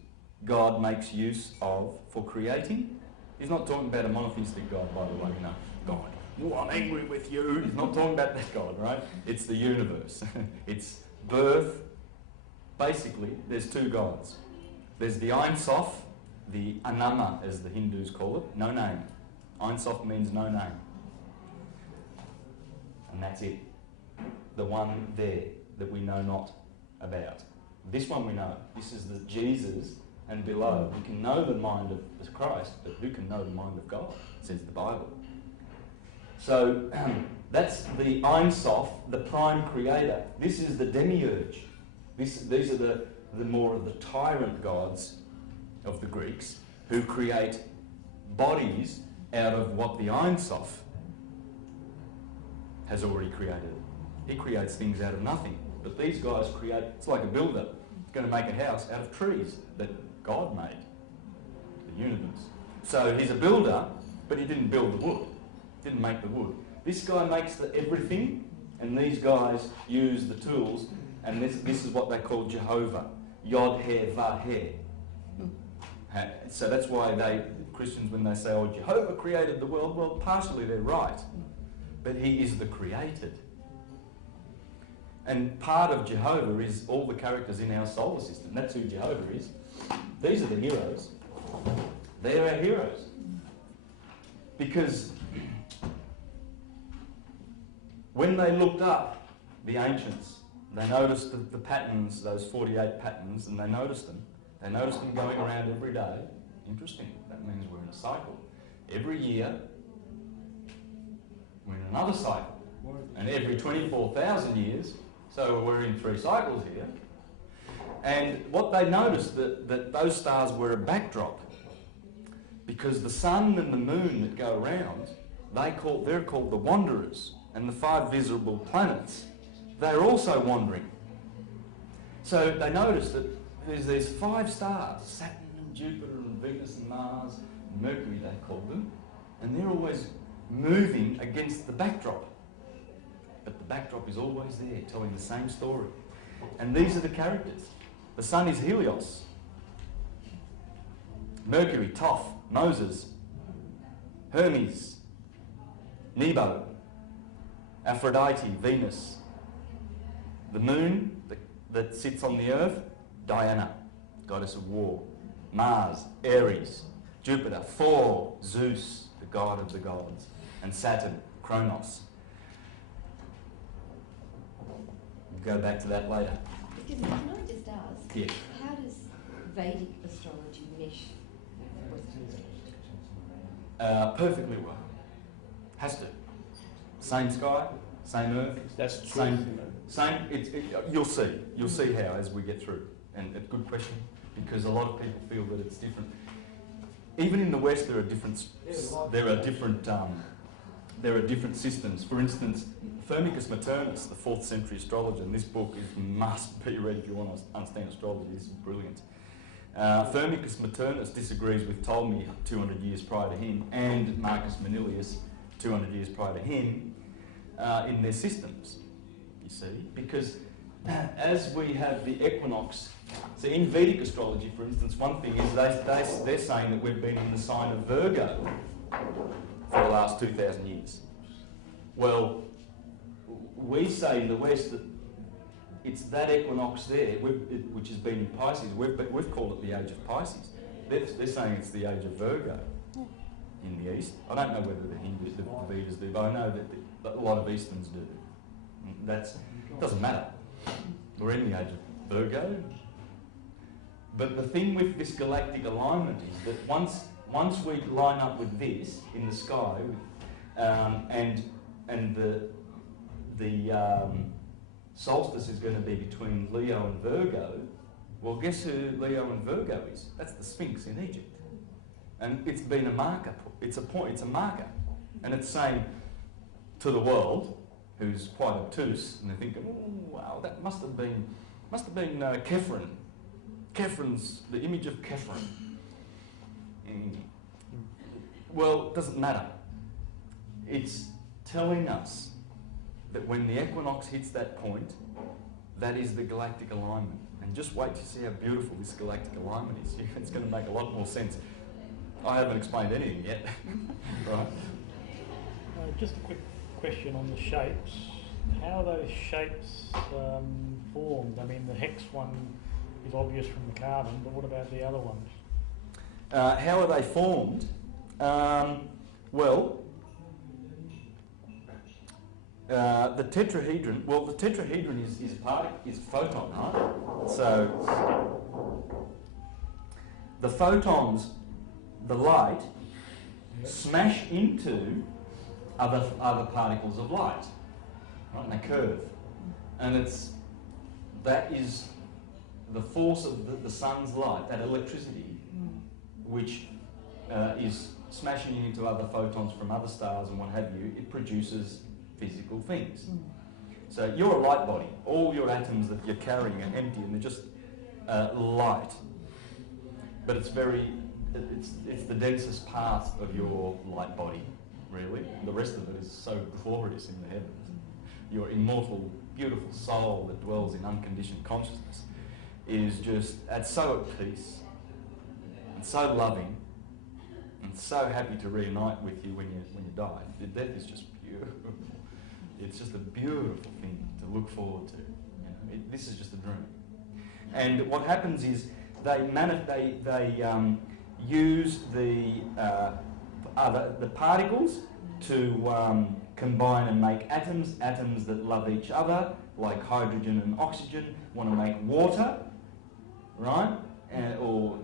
God makes use of for creating, he's not talking about a monotheistic God, by the way, you know, God, oh, I'm angry with you. He's not talking about that God, right? It's the universe. It's birth. Basically, there's 2 gods. There's the Ein Sof, the Anama, as the Hindus call it, no name. Ein Sof means no name. And that's it. The one there that we know not about. This one we know. This is the Jesus, and below. We can know the mind of Christ, but who can know the mind of God, says the Bible. So that's the Ein Sof, the prime creator. This is the demiurge. These are the more of the tyrant gods of the Greeks, who create bodies out of what the Ein Sof has already created. He creates things out of nothing. But these guys create, it's like a builder. He's going to make a house out of trees that God made, the universe. So he's a builder, but he didn't build the wood. Didn't make the wood. This guy makes the everything, and these guys use the tools, and this is what they call Jehovah. Yod, He, Va, He. So that's why Christians, when they say, oh, Jehovah created the world, well, partially they're right. But he is the created. And part of Jehovah is all the characters in our solar system. That's who Jehovah is. These are the heroes. They're our heroes. Because when they looked up the ancients, they noticed the patterns, those 48 patterns, and they noticed them. They noticed them going around every day. Interesting. That means we're in a cycle. Every year, we're in another cycle. And every 24,000 years, so we're in 3 cycles here. And what they noticed, that those stars were a backdrop, because the sun and the moon that go around, they're called the wanderers, and the 5 visible planets, they're also wandering. So they noticed that there's 5 stars, Saturn and Jupiter and Venus and Mars, and Mercury they call them, and they're always moving against the backdrop. But the backdrop is always there, telling the same story. And these are the characters. The sun is Helios. Mercury, Thoth, Moses, Hermes, Nebo, Aphrodite, Venus. The moon that sits on the earth, Diana, goddess of war. Mars, Ares. Jupiter, Thor, Zeus, the god of the gods. And Saturn, Kronos. We'll go back to that later. Excuse me, can I just ask? Yes. How does Vedic astrology mesh with Western astrology? Perfectly well. Has to. Same sky, same earth. That's true. Same. You'll see. You'll see how as we get through. And a good question, because a lot of people feel that it's different. Even in the West, there are different. There are different systems. For instance, Firmicus Maternus, the 4th century astrologer, and this book must be read if you want to understand astrology. This is brilliant. Firmicus Maternus disagrees with Ptolemy 200 years prior to him, and Marcus Manilius 200 years prior to him, in their systems, you see, because as we have the equinox, so in Vedic astrology, for instance, one thing is they're saying that we've been in the sign of Virgo for the last 2,000 years. Well, we say in the West that it's that equinox there, which has been in Pisces. We've called it the age of Pisces. They're saying it's the age of Virgo in the East. I don't know whether the Hindus, the Vedas do, but I know that a lot of Easterns do. It doesn't matter. We're in the age of Virgo. But the thing with this galactic alignment is that once we line up with this in the sky, and the solstice is going to be between Leo and Virgo, Well, guess who Leo and Virgo is? That's the Sphinx in Egypt. And it's been a marker. It's a point. It's a marker. And it's saying to the world, who's quite obtuse, and they're thinking, oh, wow, that must have been Kephren. Kephren's, the image of Kephren. Well, it doesn't matter. It's telling us that when the equinox hits that point, that is the galactic alignment. And just wait to see how beautiful this galactic alignment is. It's going to make a lot more sense. I haven't explained anything yet. Right? Just a quick question on the shapes. How are those shapes formed? I mean, the hex one is obvious from the carbon, but what about the other ones? How are they formed? Well, the tetrahedron. Well, the tetrahedron is photon, right? So the photons, the light, smash into other particles of light, right? And they curve, and that is the force of the sun's light, that electricity, which is smashing into other photons from other stars and what have you. It produces physical things. So you're a light body. All your atoms that you're carrying are empty and they're just light. But it's the densest part of your light body, really. The rest of it is so glorious in the heavens. Your immortal, beautiful soul that dwells in unconditioned consciousness is just, it's so at peace and so loving and so happy to reunite with you when you die. The death is just beautiful. It's just a beautiful thing to look forward to. You know, this is just a dream. And what happens is they use the particles to combine and make atoms that love each other, like hydrogen and oxygen, want to make water, right? Or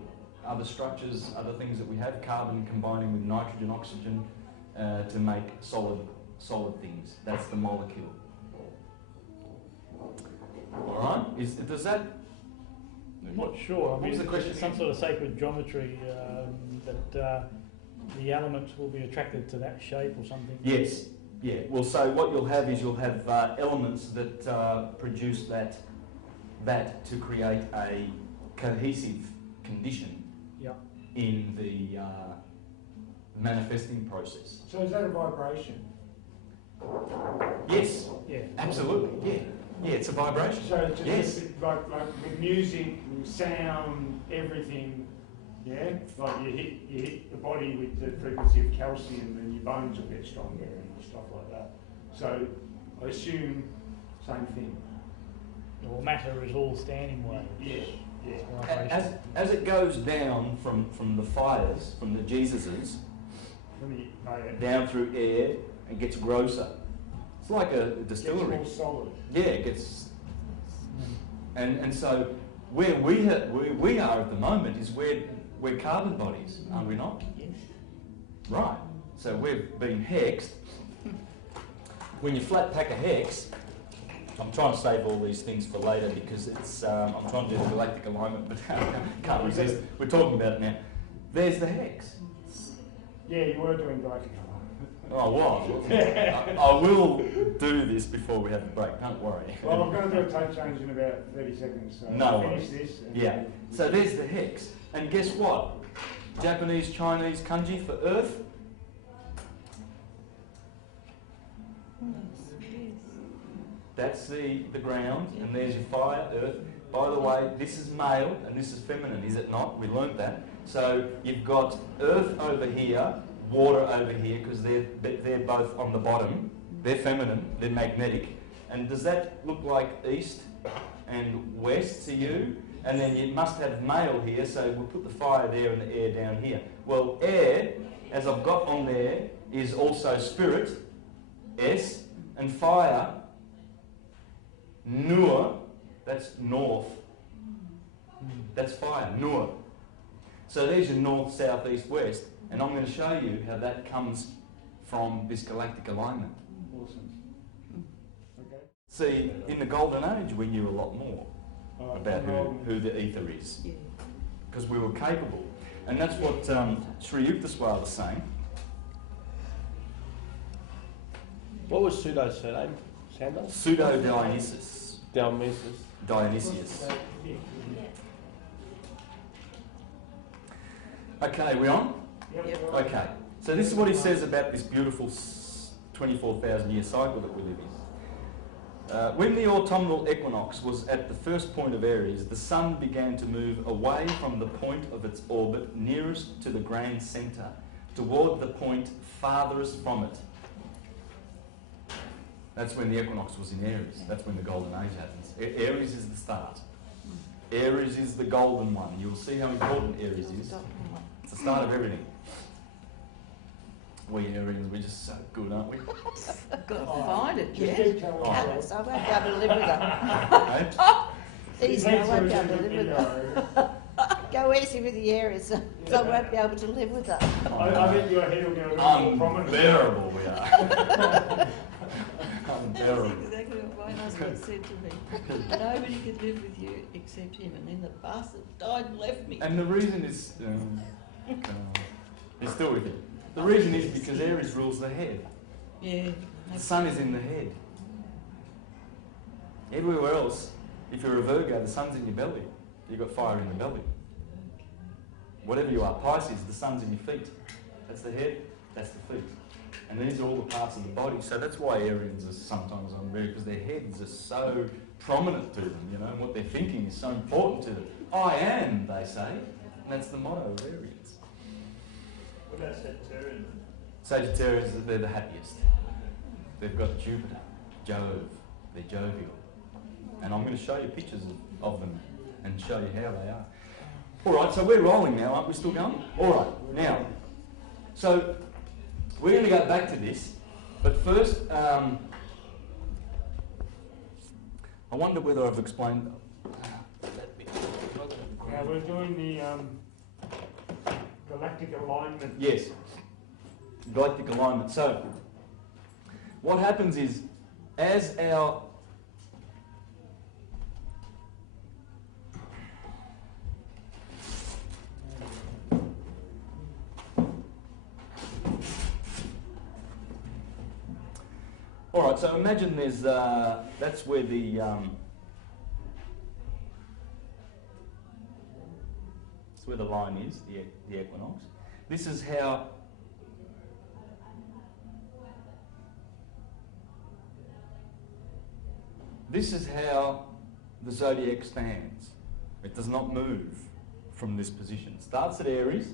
other structures, other things that we have, carbon combining with nitrogen, oxygen, to make solid things. That's the molecule. All right? Does that? I'm not sure. I mean, was the question some again? sort of sacred geometry that the elements will be attracted to that shape or something. Yes. Yeah. Well, so what you'll have elements that produce that to create a cohesive condition in the manifesting process. So is that a vibration? Yes. Yeah. Absolutely. Yeah. Yeah. It's a vibration. So it's just Yes. like with music, with sound, everything. Yeah, like you hit the body with the frequency of calcium, and your bones will get stronger and stuff like that. So I assume same thing. Well, matter is all standing waves. Yeah. It's vibration. As it goes down from the fires, from the Jesuses, down through air, it gets grosser. It's like a distillery. It's more solid. Yeah, it gets, and so where we are at the moment is we're carbon bodies, are we not? Yes. Right. So we've been hexed. When you flat pack a hex, I'm trying to save all these things for later because it's I'm trying to do the galactic alignment, but can't resist. We're talking about it now. There's the hex. Yeah, you were doing galactic. Oh, well, I will do this before we have a break, don't worry. Well, I'm going to do a tape change in about 30 seconds, so No I'll worries. finish this. And Yeah, so there's the hex. And guess what? Japanese, Chinese kanji for earth. That's the ground, and there's your fire, earth. By the way, this is male and this is feminine, is it not? We learnt that. So you've got earth over here, water over here, because they're both on the bottom. They're feminine, they're magnetic. And does that look like east and west to you? And then you must have male here, so we'll put the fire there and the air down here. Well, air, as I've got on there, is also spirit, S, and fire, Nur, that's north. That's fire, Nur. So there's your north, south, east, west. And I'm going to show you how that comes from this galactic alignment. Awesome. Okay. See, in the golden age we knew a lot more. about who the ether is, Yeah. because we were capable. And that's what Sri Yukteswar was saying. What was Pseudo's surname? Santos? Pseudo-Dionysus. Dionysus. Dionysius. Okay, we on? Yep. Okay. So this is what he says about this beautiful 24,000-year cycle that we live in. When the autumnal equinox was at the first point of Aries, the sun began to move away from the point of its orbit nearest to the grand centre, toward the point farthest from it. That's when the equinox was in Aries. That's when the golden age happens. Aries is the start. Aries is the golden one. You'll see how important Aries is. It's the start of everything. We Arians, we're just so good, aren't we? I've got to find it, Just yeah. keep telling us. Alice, I won't be able to live with her. Hey? Easy, I won't be able to live with her. Go easy with the areas, so I won't be able to live with her. I think your head will get a little more prominent. Unbearable we are. That's Unbearable. exactly what my husband said to me. Nobody could live with you except him, and then the bastard died and left me. And the reason is, he's still with you. The reason is because Aries rules the head. Yeah. The sun is in the head. Everywhere else, if you're a Virgo, the sun's in your belly. You've got fire in the belly. Whatever you are, Pisces, the sun's in your feet. That's the head, that's the feet. And these are all the parts of the body. So that's why Arians are sometimes unreal, because their heads are so prominent to them, you know, and what they're thinking is so important to them. I am, they say. And that's the motto of Arians. What about Sagittarian? Sagittarius, they're the happiest. They've got Jupiter, Jove, they're jovial. And I'm going to show you pictures of them and show you how they are. All right, so we're rolling now, aren't we? Still going? All right, now, so we're going to go back to this, but first, I wonder whether I've explained that bit. Now we're doing the galactic alignment. Yes, galactic alignment. So, what happens is, as our all right, so imagine there's that's where the that's where the line is, the equinox. This is how the zodiac stands. It does not move from this position. It starts at Aries,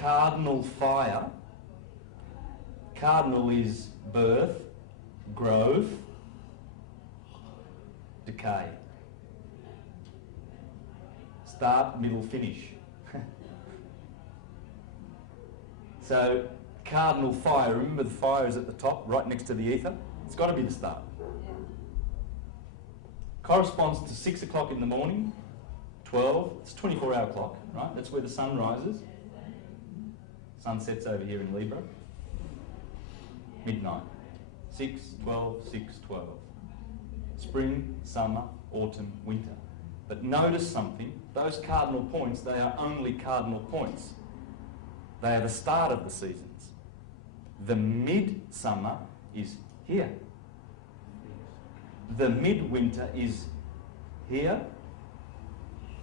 cardinal fire. Cardinal is birth, growth, decay. Start, middle, finish. So, cardinal fire, remember the fire is at the top, right next to the ether? It's got to be the start. Corresponds to 6 o'clock in the morning, 12, it's a 24-hour clock, right? That's where the sun rises. Sun sets over here in Libra. Midnight. 6, 12, 6, 12. Spring, summer, autumn, winter. But notice something, those cardinal points, they are only cardinal points. They are the start of the seasons. The midsummer is here. The midwinter is here.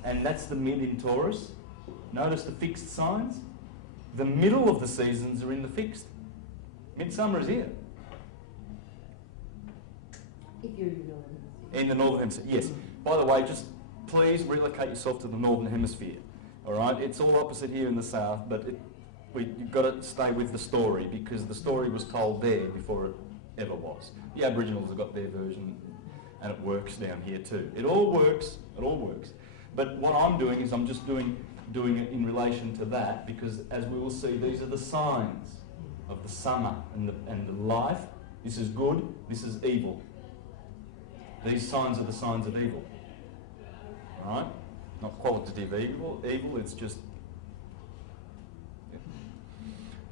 And that's the mid in Taurus. Notice the fixed signs. The middle of the seasons are in the fixed. Midsummer is here. If you're in In the Northern Hemisphere, yes. By the way, just please relocate yourself to the Northern Hemisphere. All right? It's all opposite here in the South, but you've got to stay with the story, because the story was told there before it ever was. The Aboriginals have got their version, and it works down here too. It all works. It all works. But what I'm doing is I'm just doing it in relation to that, because as we will see, these are the signs of the summer and the life. This is good, this is evil. These signs are the signs of evil. Alright? Not qualitative evil, it's just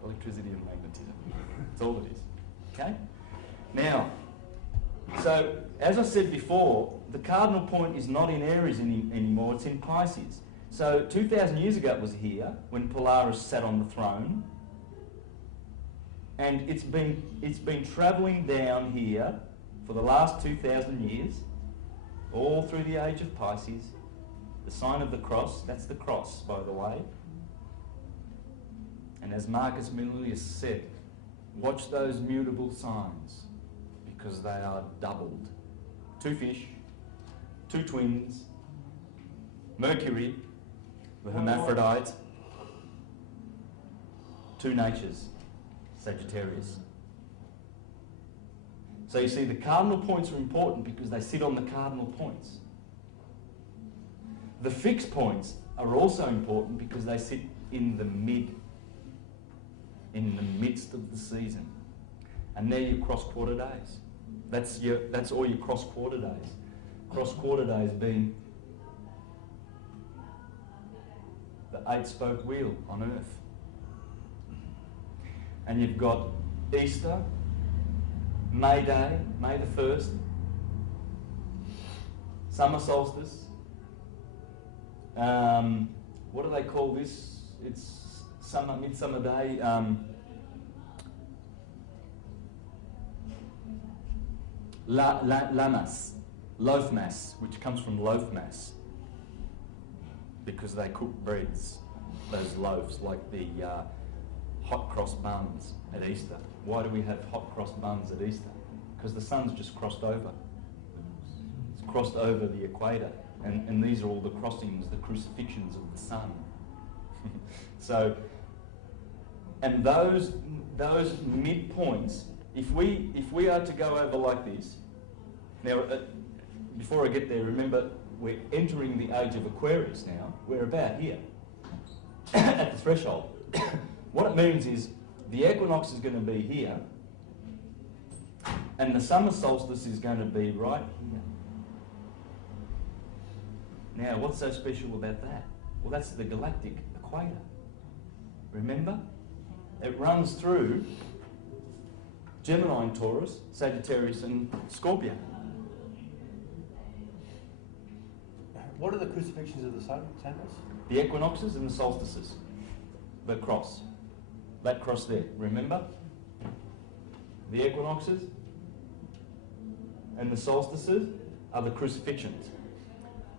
electricity and magnetism. That's all it is. Okay? Now, So, as I said before, the cardinal point is not in Aries anymore, it's in Pisces. So 2,000 years ago it was here, when Polaris sat on the throne, and it's been travelling down here for the last 2,000 years, all through the age of Pisces. The sign of the cross, that's the cross, by the way. And as Marcus Aurelius said, watch those mutable signs, because they are doubled. 2 fish, 2 twins, Mercury, the hermaphrodite, 2 natures, Sagittarius. So you see, the cardinal points are important because they sit on the cardinal points. The fixed points are also important because they sit in the midst of the season. And they're your cross-quarter days. That's all your cross-quarter days. Cross-quarter days being the 8-spoke wheel on Earth. And you've got Easter, May Day, May the 1st, summer solstice. What do they call this? It's midsummer day. Lamas, loaf mass, which comes from loaf mass, because they cook breads, those loaves, like the hot cross buns at Easter. Why do we have hot cross buns at Easter? Because the sun's just crossed over. It's crossed over the equator, and these are all the crossings, the crucifixions of the sun. So, and those midpoints, if we are to go over like this, now before I get there, remember we're entering the age of Aquarius now. We're about here at the threshold. What it means is the equinox is going to be here, and the summer solstice is going to be right here. Now, what's so special about that? Well, that's the galactic equator. Remember? It runs through Gemini and Taurus, Sagittarius and Scorpio. What are the crucifixions of the sun, Santos? The equinoxes and the solstices. The cross. That cross there, remember? The equinoxes and the solstices are the crucifixions.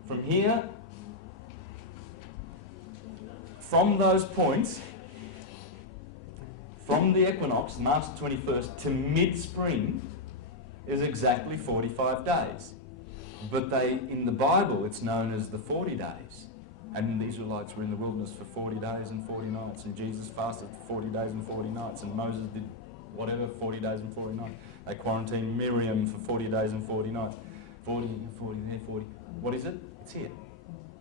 From here, from those points, from the equinox, March 21st, to mid-spring is exactly 45 days. But in the Bible, it's known as the 40 days. And the Israelites were in the wilderness for 40 days and 40 nights. And Jesus fasted for 40 days and 40 nights. And Moses did whatever, 40 days and 40 nights. They quarantined Miriam for 40 days and 40 nights. 40, 40, there, 40. What is it? It's here.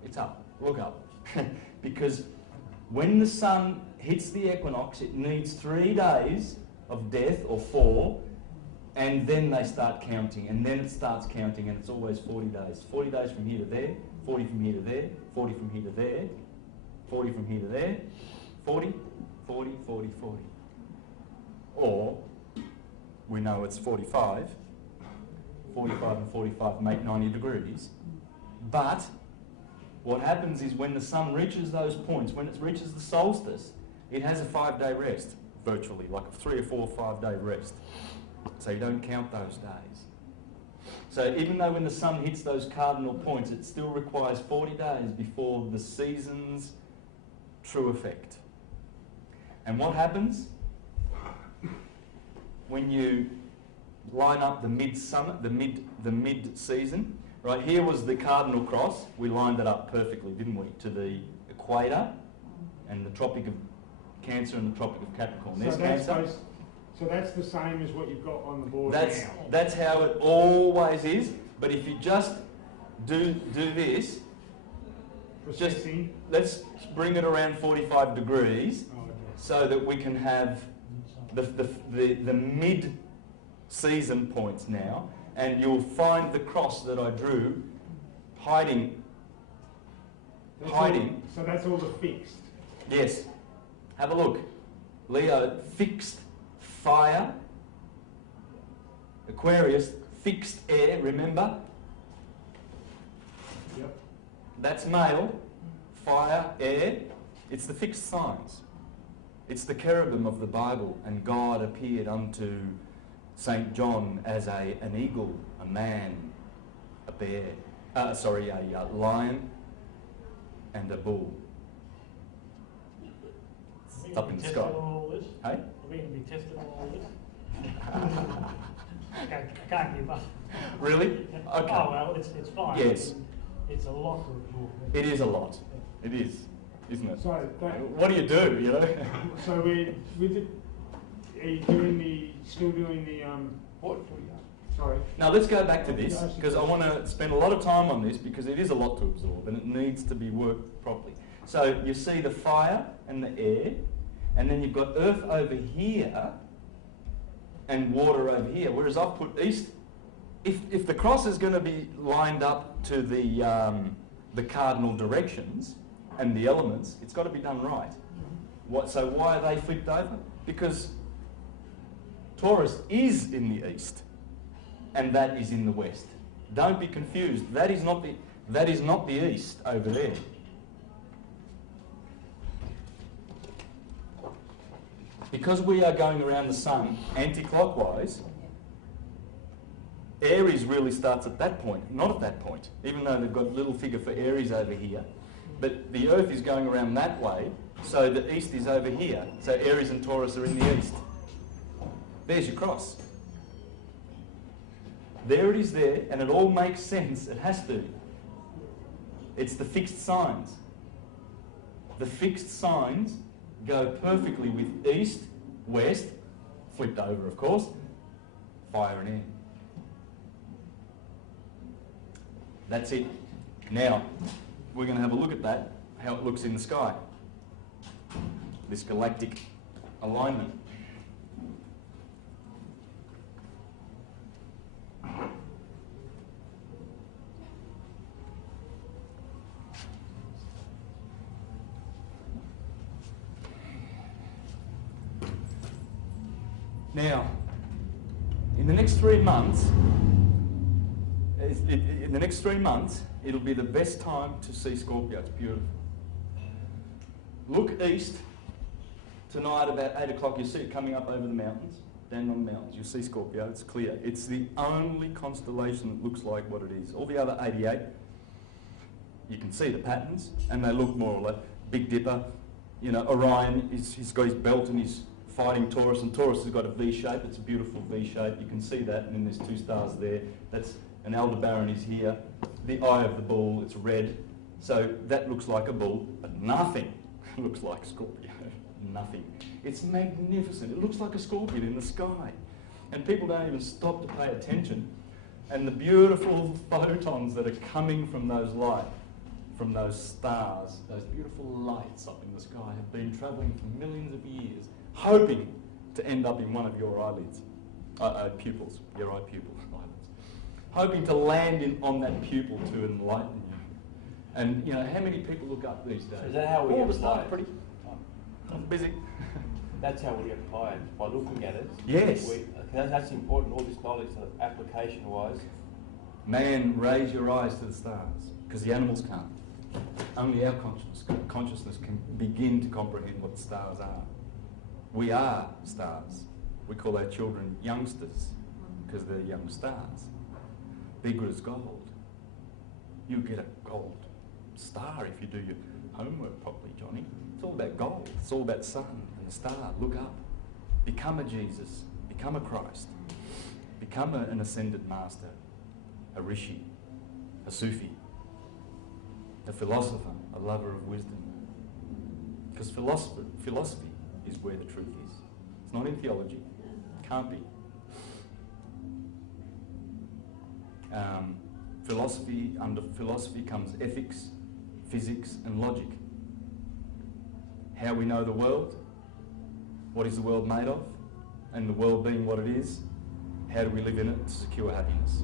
It's up. Look up. Because when the sun hits the equinox, it needs 3 days of death, or 4, and then they start counting, and then it starts counting, and it's always 40 days. 40 days from here to there, 40 from here to there, 40 from here to there, 40 from here to there, 40, 40, 40, 40. Or, we know it's 45. 45 and 45 make 90 degrees. But what happens is when the sun reaches those points, when it reaches the solstice, it has a 5-day rest, virtually, like a 3 or 4 or 5-day rest. So you don't count those days. So even though when the sun hits those cardinal points, it still requires 40 days before the season's true effect. And what happens when you line up the mid-summer, the mid-season? Right, here was the cardinal cross. We lined it up perfectly, didn't we, to the equator and the Tropic of Cancer and the Tropic of Capricorn. There's Cancer. So that's the same as what you've got on the board now. That's how it always is. But if you just do this, let's bring it around 45 degrees, so that we can have the mid-season points now. And you'll find the cross that I drew hiding. So that's all the fixed? Yes. Have a look. Leo, fixed fire. Aquarius, fixed air, remember? Yep. That's male. Fire, air. It's the fixed signs. It's the cherubim of the Bible, and God appeared unto St. John as an eagle, a man, a bear, a lion, and a bull. Up in the sky. All this? Hey? Are we going to be tested on all this? I can't give up. Really? Oh Okay. well, it's fine. Yes. It's a lot to absorb. It is a lot. It is, isn't it? So, What do you do, you know? so we're with the, are you still doing the, What? sorry. Now let's go back to this, because I want to spend a lot of time on this, because it is a lot to absorb and it needs to be worked properly. So you see the fire and the air, and then you've got earth over here and water over here, whereas I've put east. If the cross is going to be lined up to the cardinal directions and the elements, it's got to be done right. So why are they flipped over? Because Taurus is in the east, and that is in the west. Don't be confused. That is not the east over there. Because we are going around the sun anti-clockwise, Aries really starts at that point, not at that point, even though they've got a little figure for Aries over here. But the Earth is going around that way, so the east is over here. So Aries and Taurus are in the east. There's your cross. There it is there, and it all makes sense. It has to. It's the fixed signs. The fixed signs go perfectly with east, west, flipped over of course, fire and air. That's it. Now, we're going to have a look at that, how it looks in the sky. This galactic alignment. Now, in the next 3 months, it'll be the best time to see Scorpio. It's beautiful. Look east. Tonight about 8 o'clock, you'll see it coming up over the mountains, down on the mountains. You'll see Scorpio. It's clear. It's the only constellation that looks like what it is. All the other 88, you can see the patterns, and they look more or less. Big Dipper, you know, Orion, he's got his belt and he's fighting Taurus, and Taurus has got a V shape. It's a beautiful V shape. You can see that, and then there's 2 stars there. That's an Aldebaran is here. The eye of the bull, it's red. So that looks like a bull, but nothing looks like Scorpio. Nothing. It's magnificent. It looks like a scorpion in the sky. And people don't even stop to pay attention. And the beautiful photons that are coming from those from those stars, those beautiful lights up in the sky have been travelling for millions of years, hoping to end up in one of your eyelids, pupils, your eye pupils, eyelids. Hoping to land on that pupil to enlighten you. And you know, how many people look up these days? Is that how we All get the stuff tired? pretty busy. That's how we get tired, by looking at it. Yes. That's important, all this knowledge, application-wise. Man, raise your eyes to the stars, because the animals can't. Only our consciousness can begin to comprehend what the stars are. We are stars. We call our children youngsters, because they're young stars. Be good as gold. You get a gold star if you do your homework properly, Johnny. It's all about gold. It's all about sun and the star. Look up. Become a Jesus. Become a Christ. Become an ascended master, a rishi, a Sufi, a philosopher, a lover of wisdom. Because philosophy is where the truth is. It's not in theology. It can't be. Under philosophy comes ethics, physics and logic. How we know the world, what is the world made of, and the world being what it is, how do we live in it to secure happiness?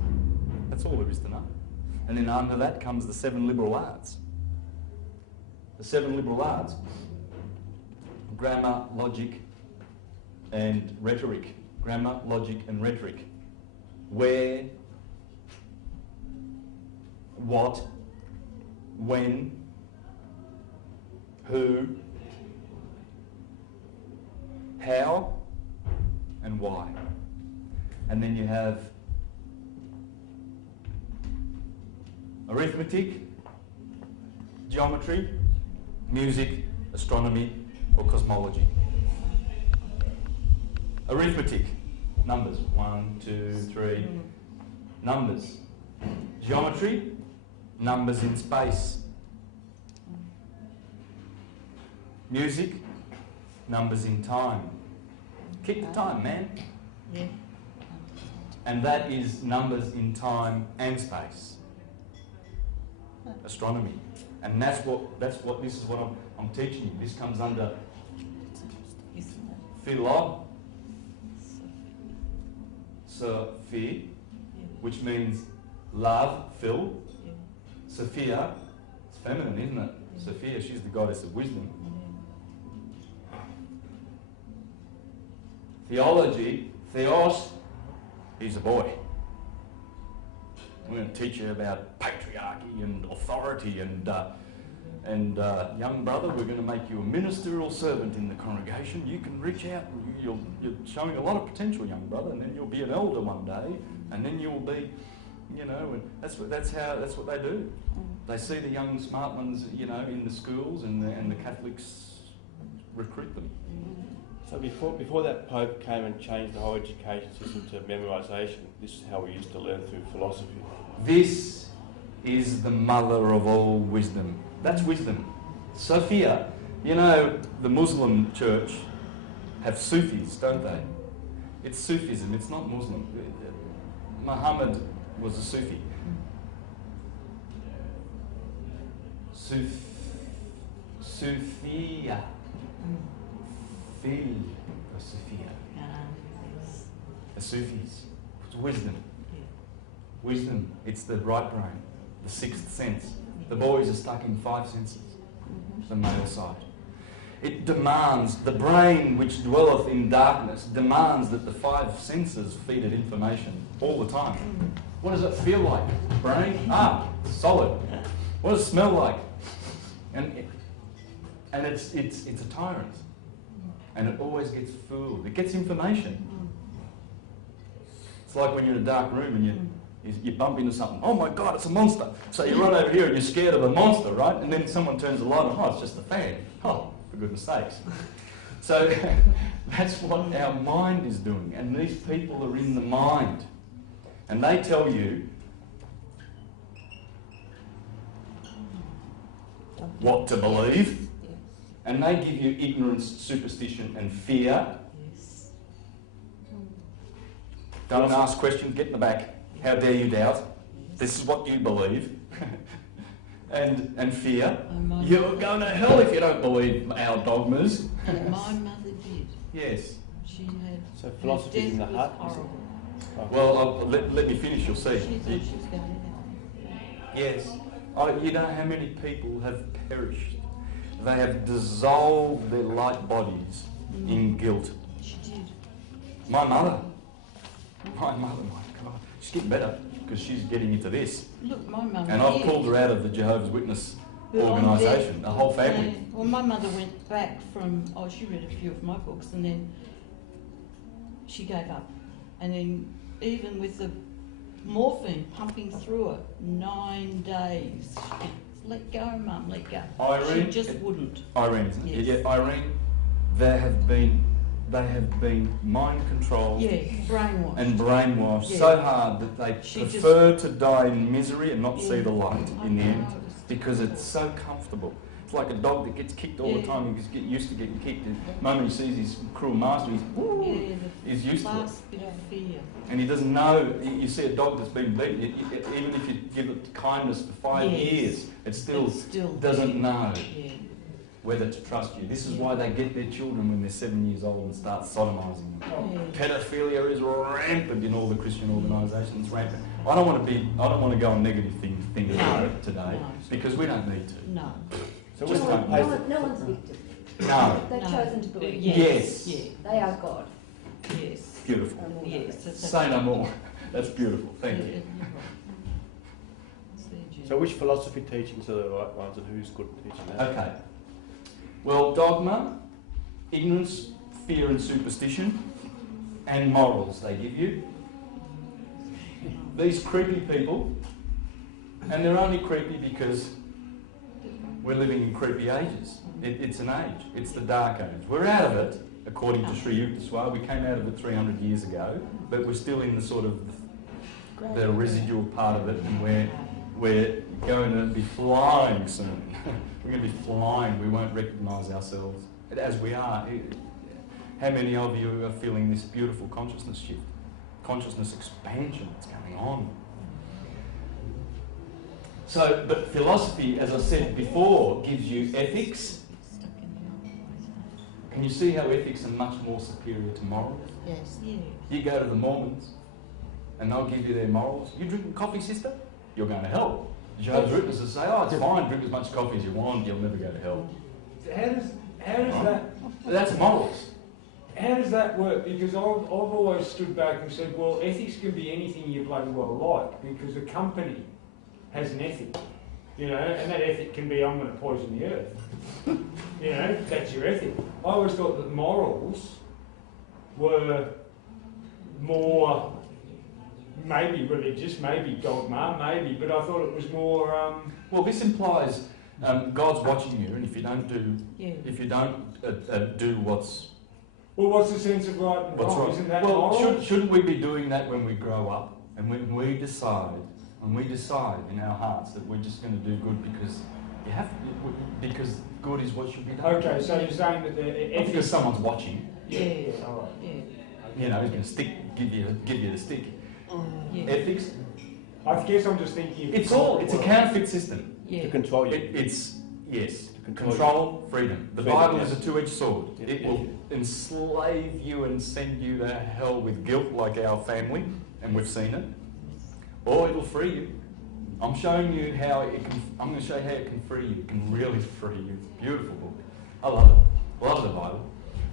That's all there is to know. And then under that comes the 7 liberal arts. The 7 liberal arts, grammar, logic and rhetoric. Grammar, logic and rhetoric. Where what, when, who, how, and why. And then you have arithmetic, geometry, music, astronomy, or cosmology. Arithmetic, numbers, 1, 2, 3, numbers. Geometry, numbers in space. Music, numbers in time. Keep the time, man. Yeah. And that is numbers in time and space. Astronomy. And this is what I'm teaching you. This comes under philo, Sophie, which means love, Phil. Sophia, it's feminine, isn't it? Sophia, she's the goddess of wisdom. Theology, Theos, he's a boy. We're going to teach you about patriarchy and authority and young brother, we're going to make you a ministerial servant in the congregation. You can reach out. You're showing a lot of potential, young brother, and then you'll be an elder one day, and then you'll be, and that's what they do. They see the young smart ones, in the schools, and the Catholics recruit them. So before that Pope came and changed the whole education system to memorisation, this is how we used to learn through philosophy. This is the mother of all wisdom. That's wisdom. Sophia, the Muslim church have Sufis, don't they? It's Sufism, it's not Muslim. Muhammad was a Sufi. Sophia. Phil or Sophia. The Sufis. It's wisdom. Wisdom, it's the right brain, the sixth sense. The boys are stuck in five senses, the male side. It demands, the brain which dwelleth in darkness demands that the five senses feed it information all the time. What does it feel like? Brain? Solid. What does it smell like? And it's a tyrant. And it always gets fooled. It gets information. It's like when you're in a dark room and you bump into something. Oh my God, it's a monster. So you run over here and you're scared of a monster, right? And then someone turns the light on. Oh, it's just a fan. Oh, for goodness sakes. So that's what our mind is doing. And these people are in the mind. And they tell you what to believe. And they give you ignorance, superstition and fear. Don't ask questions, get in the back. How dare you doubt? This is what you believe. and fear. You're going to hell if you don't believe our dogmas. And my mother did. Yes. She had. So philosophy in the heart. Well, let me finish, you'll see. She thought she was going to hell. Yes. You know how many people have perished? They have dissolved their light bodies in guilt. She did. My mother, my God, she's getting better because she's getting into this. Look, my mum. And I've pulled her out of the Jehovah's Witness organisation, the whole family. Well, my mother went back from, she read a few of my books and then she gave up. And then even with the morphine pumping through her, 9 days. Let go, Mum, let go. Irene, she just wouldn't. Irene, isn't it? Yes. Yeah, Irene, they have been mind controlled brainwashed. and brainwashed so hard that they prefer to die in misery and not see the light in the end because it's so comfortable. It's like a dog that gets kicked all the time. He gets used to getting kicked. The moment he sees his cruel master, he's used to it. Bit of fear. And he doesn't know. You see a dog that's been beaten, even if you give it kindness for 5 years, it still doesn't know whether to trust you. This is why they get their children when they're 7 years old and start sodomising them. Pedophilia is rampant in all the Christian organisations. Rampant. I don't want to go on negative things about it today because we don't need to. No. So no one's victim. No. They've chosen to believe. Yes. They are God. Yes. Beautiful. Yes. Say no more. That's beautiful. Thank you. So which philosophy teachings are the right ones and who's good at teaching that? Okay. Well, dogma, ignorance, fear and superstition, and morals they give you. These creepy people, and they're only creepy because we're living in creepy ages. It's an age. It's the dark age. We're out of it, according to Sri Yukteswar. We came out of it 300 years ago, but we're still in the sort of the residual part of it, and we're going to be flying soon. We're going to be flying. We won't recognise ourselves as we are. How many of you are feeling this beautiful consciousness shift? Consciousness expansion that's going on. So, but philosophy, as I said before, gives you ethics. Can you see how ethics are much more superior to morals? Yes. Yeah. You go to the Mormons and they'll give you their morals. You drinking coffee, sister? You're going to hell. Jehovah's Witnesses say, oh, it's fine, drink as much coffee as you want, you'll never go to hell. How does that? That's morals. How does that work? Because I've always stood back and said, well, ethics can be anything you bloody well like, because a company has an ethic, you know, and that ethic can be, I'm going to poison the earth. You know, that's your ethic. I always thought that morals were more, maybe religious, maybe dogma, maybe, but I thought it was more. Well, this implies God's watching you, and if you don't do what's Well, what's the sense of right and wrong? right. Isn't that well, moral? shouldn't we be doing that when we grow up, and when we decide in our hearts that we're just going to do good because you have to, because good is what should be done. Okay, so you're saying that the Not ethics. because someone's watching. Yeah. All right. Yeah. You know, he's going to give you the stick. Yeah. Ethics. I guess I'm just thinking. It's a counterfeit system. Yeah. To control you. It's yes. To control Control, freedom. The Freedom, Bible yes. is a two-edged sword. Yeah. It will enslave you and send you to hell with guilt, like our family, and we've seen it. Or it'll free you. I'm showing you how it can. I'm going to show you how it can free you. It can really free you. It's a beautiful book. I love it. Love the Bible.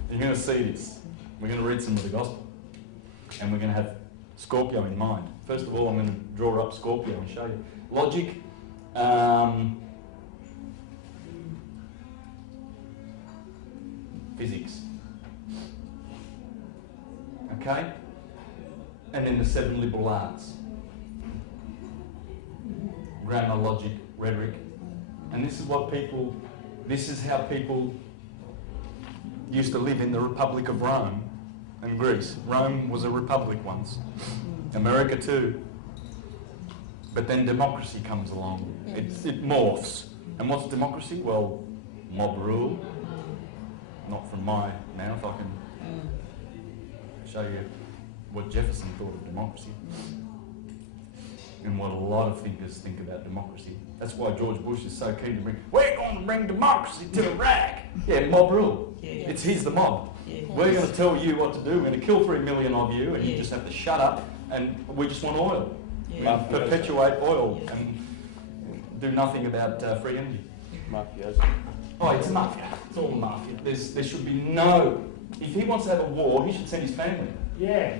You're going to see this. We're going to read some of the Gospel, and we're going to have Scorpio in mind. First of all, I'm going to draw up Scorpio and show you logic. Physics. Okay? And then the 7 liberal arts. Grammar, logic, rhetoric. And this is how people used to live in the Republic of Rome and Greece. Rome was a republic once. America too. But then democracy comes along. It morphs. And what's democracy? Well, mob rule. Not from my mouth. I can show you what Jefferson thought of democracy and what a lot of thinkers think about democracy. That's why George Bush is so keen to we're going to bring democracy to Iraq. Yeah, mob rule. Yeah. He's the mob. Yeah. We're going to tell you what to do. We're going to kill 3 million of you, and you Yeah. just have to shut up, and we just want oil. Yeah. We perpetuate oil Yeah. and do nothing about free energy. Mafioso. Oh, it's mafia. It's all mafia. There should be no... If he wants to have a war, he should send his family. Yeah.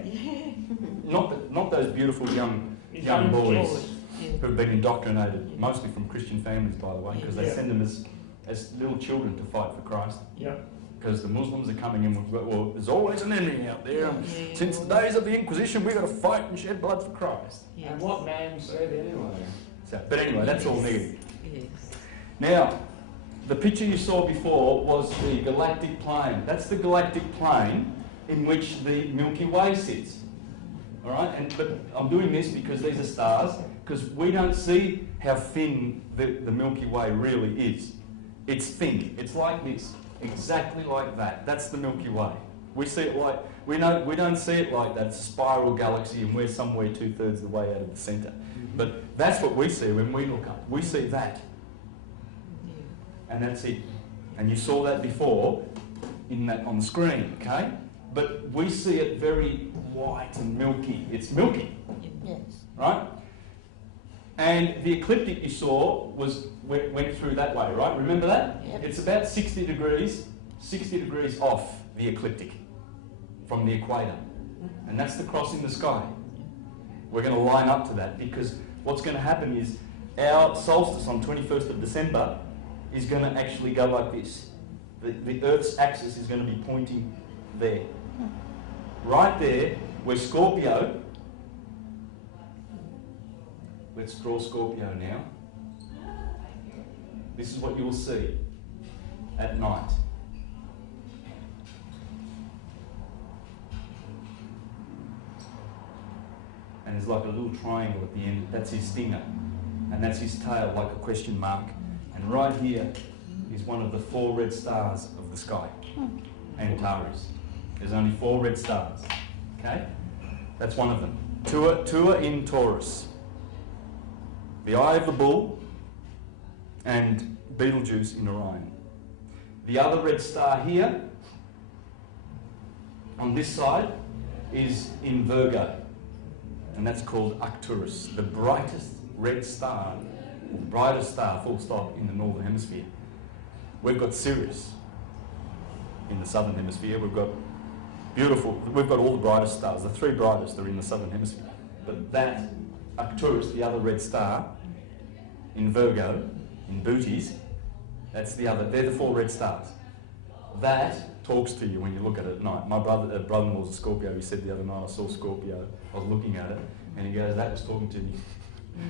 Not those beautiful young Young boys kids. Yeah. who have been indoctrinated, mostly from Christian families, by the way, because they Yeah. send them as little children to fight for Christ. Yeah. Because the Muslims are coming in with, well, there's always an enemy out there. And Yeah. since the days of the Inquisition, we've got to fight and shed blood for Christ. Yeah. And what man said anyway? So, but anyway, that's all negative. Yes. Now, the picture you saw before was the galactic plane. That's the galactic plane in which the Milky Way sits. All right, but I'm doing this because these are stars, because we don't see how thin the Milky Way really is. It's thin. It's like this, exactly like that. That's the Milky Way. We see it like we don't see it like that. It's a spiral galaxy, and we're somewhere 2/3 the way out of the centre. But that's what we see when we look up. We see that. And that's it. And you saw that before on the screen, okay? But we see it very white and milky. It's milky, Yes. right? And the ecliptic you saw went through that way, right? Remember that? Yep. It's about 60 degrees off the ecliptic from the equator. And that's the cross in the sky. We're going to line up to that because what's going to happen is our solstice on 21st of December is going to actually go like this. The Earth's axis is going to be pointing there. Right there, where Scorpio, let's draw Scorpio now. This is what you will see at night. And there's like a little triangle at the end. That's his stinger. And that's his tail, like a question mark. And right here is one of the 4 red stars of the sky. Antares. There's only 4 red stars. Okay? That's one of them. Tua in Taurus. The Eye of the Bull and Betelgeuse in Orion. The other red star here, on this side, is in Virgo. And that's called Arcturus, the brightest red star, the brightest star, full stop, in the northern hemisphere. We've got Sirius in the southern hemisphere. We've got all the brightest stars. The 3 brightest are in the southern hemisphere. But that, Arcturus, the other red star, in Virgo, in Bootes, they're the 4 red stars. That talks to you when you look at it at night. My brother-in-law's a Scorpio. He said the other night, I saw Scorpio. I was looking at it, and he goes, that was talking to me.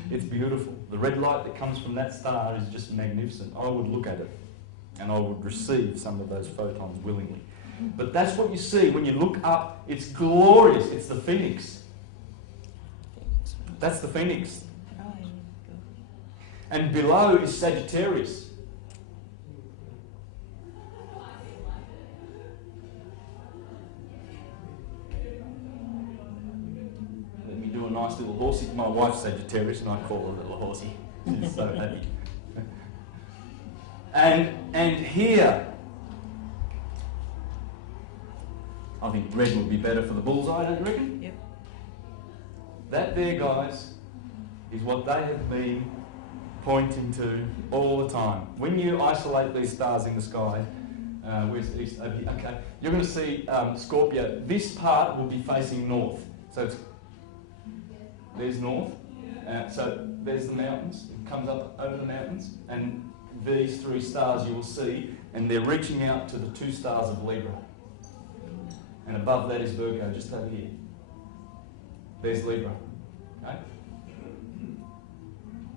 It's beautiful. The red light that comes from that star is just magnificent. I would look at it, and I would receive some of those photons willingly. But that's what you see when you look up. It's glorious. It's the Phoenix. That's the Phoenix. And below is Sagittarius. Let me do a nice little horsey. My wife's Sagittarius and I call her a little horsey. She's so happy. And here, I think red would be better for the bullseye, don't you reckon? Yep. That there, guys, is what they have been pointing to all the time. When you isolate these stars in the sky, where's the east? Over here. Okay, you're going to see Scorpio. This part will be facing north. So there's north. So there's the mountains. It comes up over the mountains, and these 3 stars you will see, and they're reaching out to the 2 stars of Libra. And above that is Virgo, just over here. There's Libra. Okay?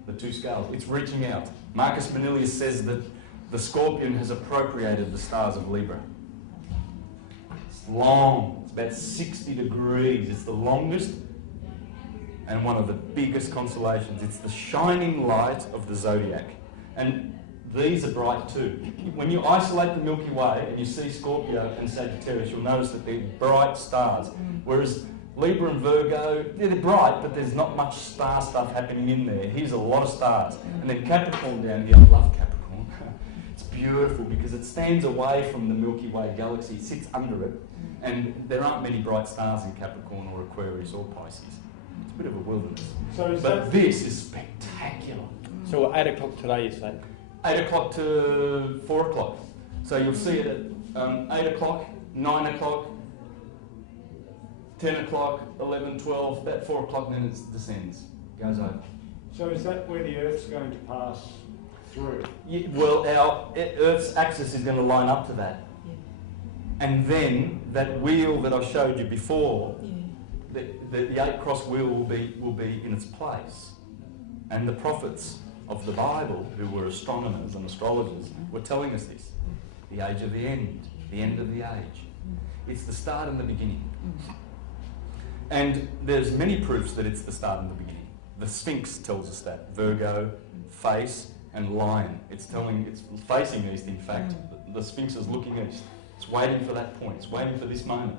The 2 scales. It's reaching out. Marcus Manilius says that the Scorpion has appropriated the stars of Libra. It's long. It's about 60 degrees. It's the longest and one of the biggest constellations. It's the shining light of the zodiac. And these are bright too. When you isolate the Milky Way and you see Scorpio and Sagittarius, you'll notice that they're bright stars. Whereas Libra and Virgo, they're bright, but there's not much star stuff happening in there. Here's a lot of stars. And then Capricorn down here, I love Capricorn. It's beautiful because it stands away from the Milky Way galaxy, it sits under it, and there aren't many bright stars in Capricorn or Aquarius or Pisces. It's a bit of a wilderness. But this is spectacular. So 8 o'clock today, you say? 8 o'clock to 4 o'clock. So you'll see it at 8 o'clock, 9 o'clock, 10 o'clock, 11, 12, about 4 o'clock, and then it descends, goes over. So is that where the Earth's going to pass through? Yeah, well, our Earth's axis is going to line up to that. Yeah. And then that wheel that I showed you before, Yeah. the 8-cross wheel will be in its place. And the prophets of the Bible, who were astronomers and astrologers, were telling us this. The age of the end of the age. It's the start and the beginning. And there's many proofs that it's the start and the beginning. The Sphinx tells us that. Virgo, face, and lion. It's facing east, in fact. The Sphinx is looking east. It's waiting for that point. It's waiting for this moment.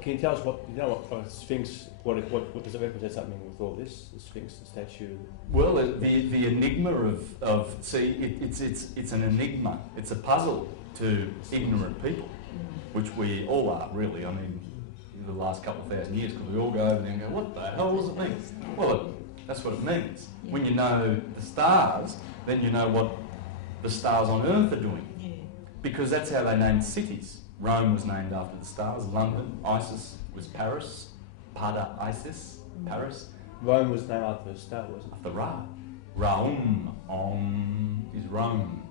Can you tell us what a Sphinx, what does it represent something with all this? The Sphinx, the statue? Well, the enigma it's an enigma. It's a puzzle to ignorant people, which we all are, really. I mean, the last couple of thousand years, because we all go over there and go, what the hell does it mean? Well, that's what it means. Yeah. When you know the stars, then you know what the stars on Earth are doing. Yeah. Because that's how they named cities. Rome was named after the stars. London, Isis was Paris. Pada Isis, Paris. Rome was named after the star, wasn't it? After Ra. Raum, Om is Rome.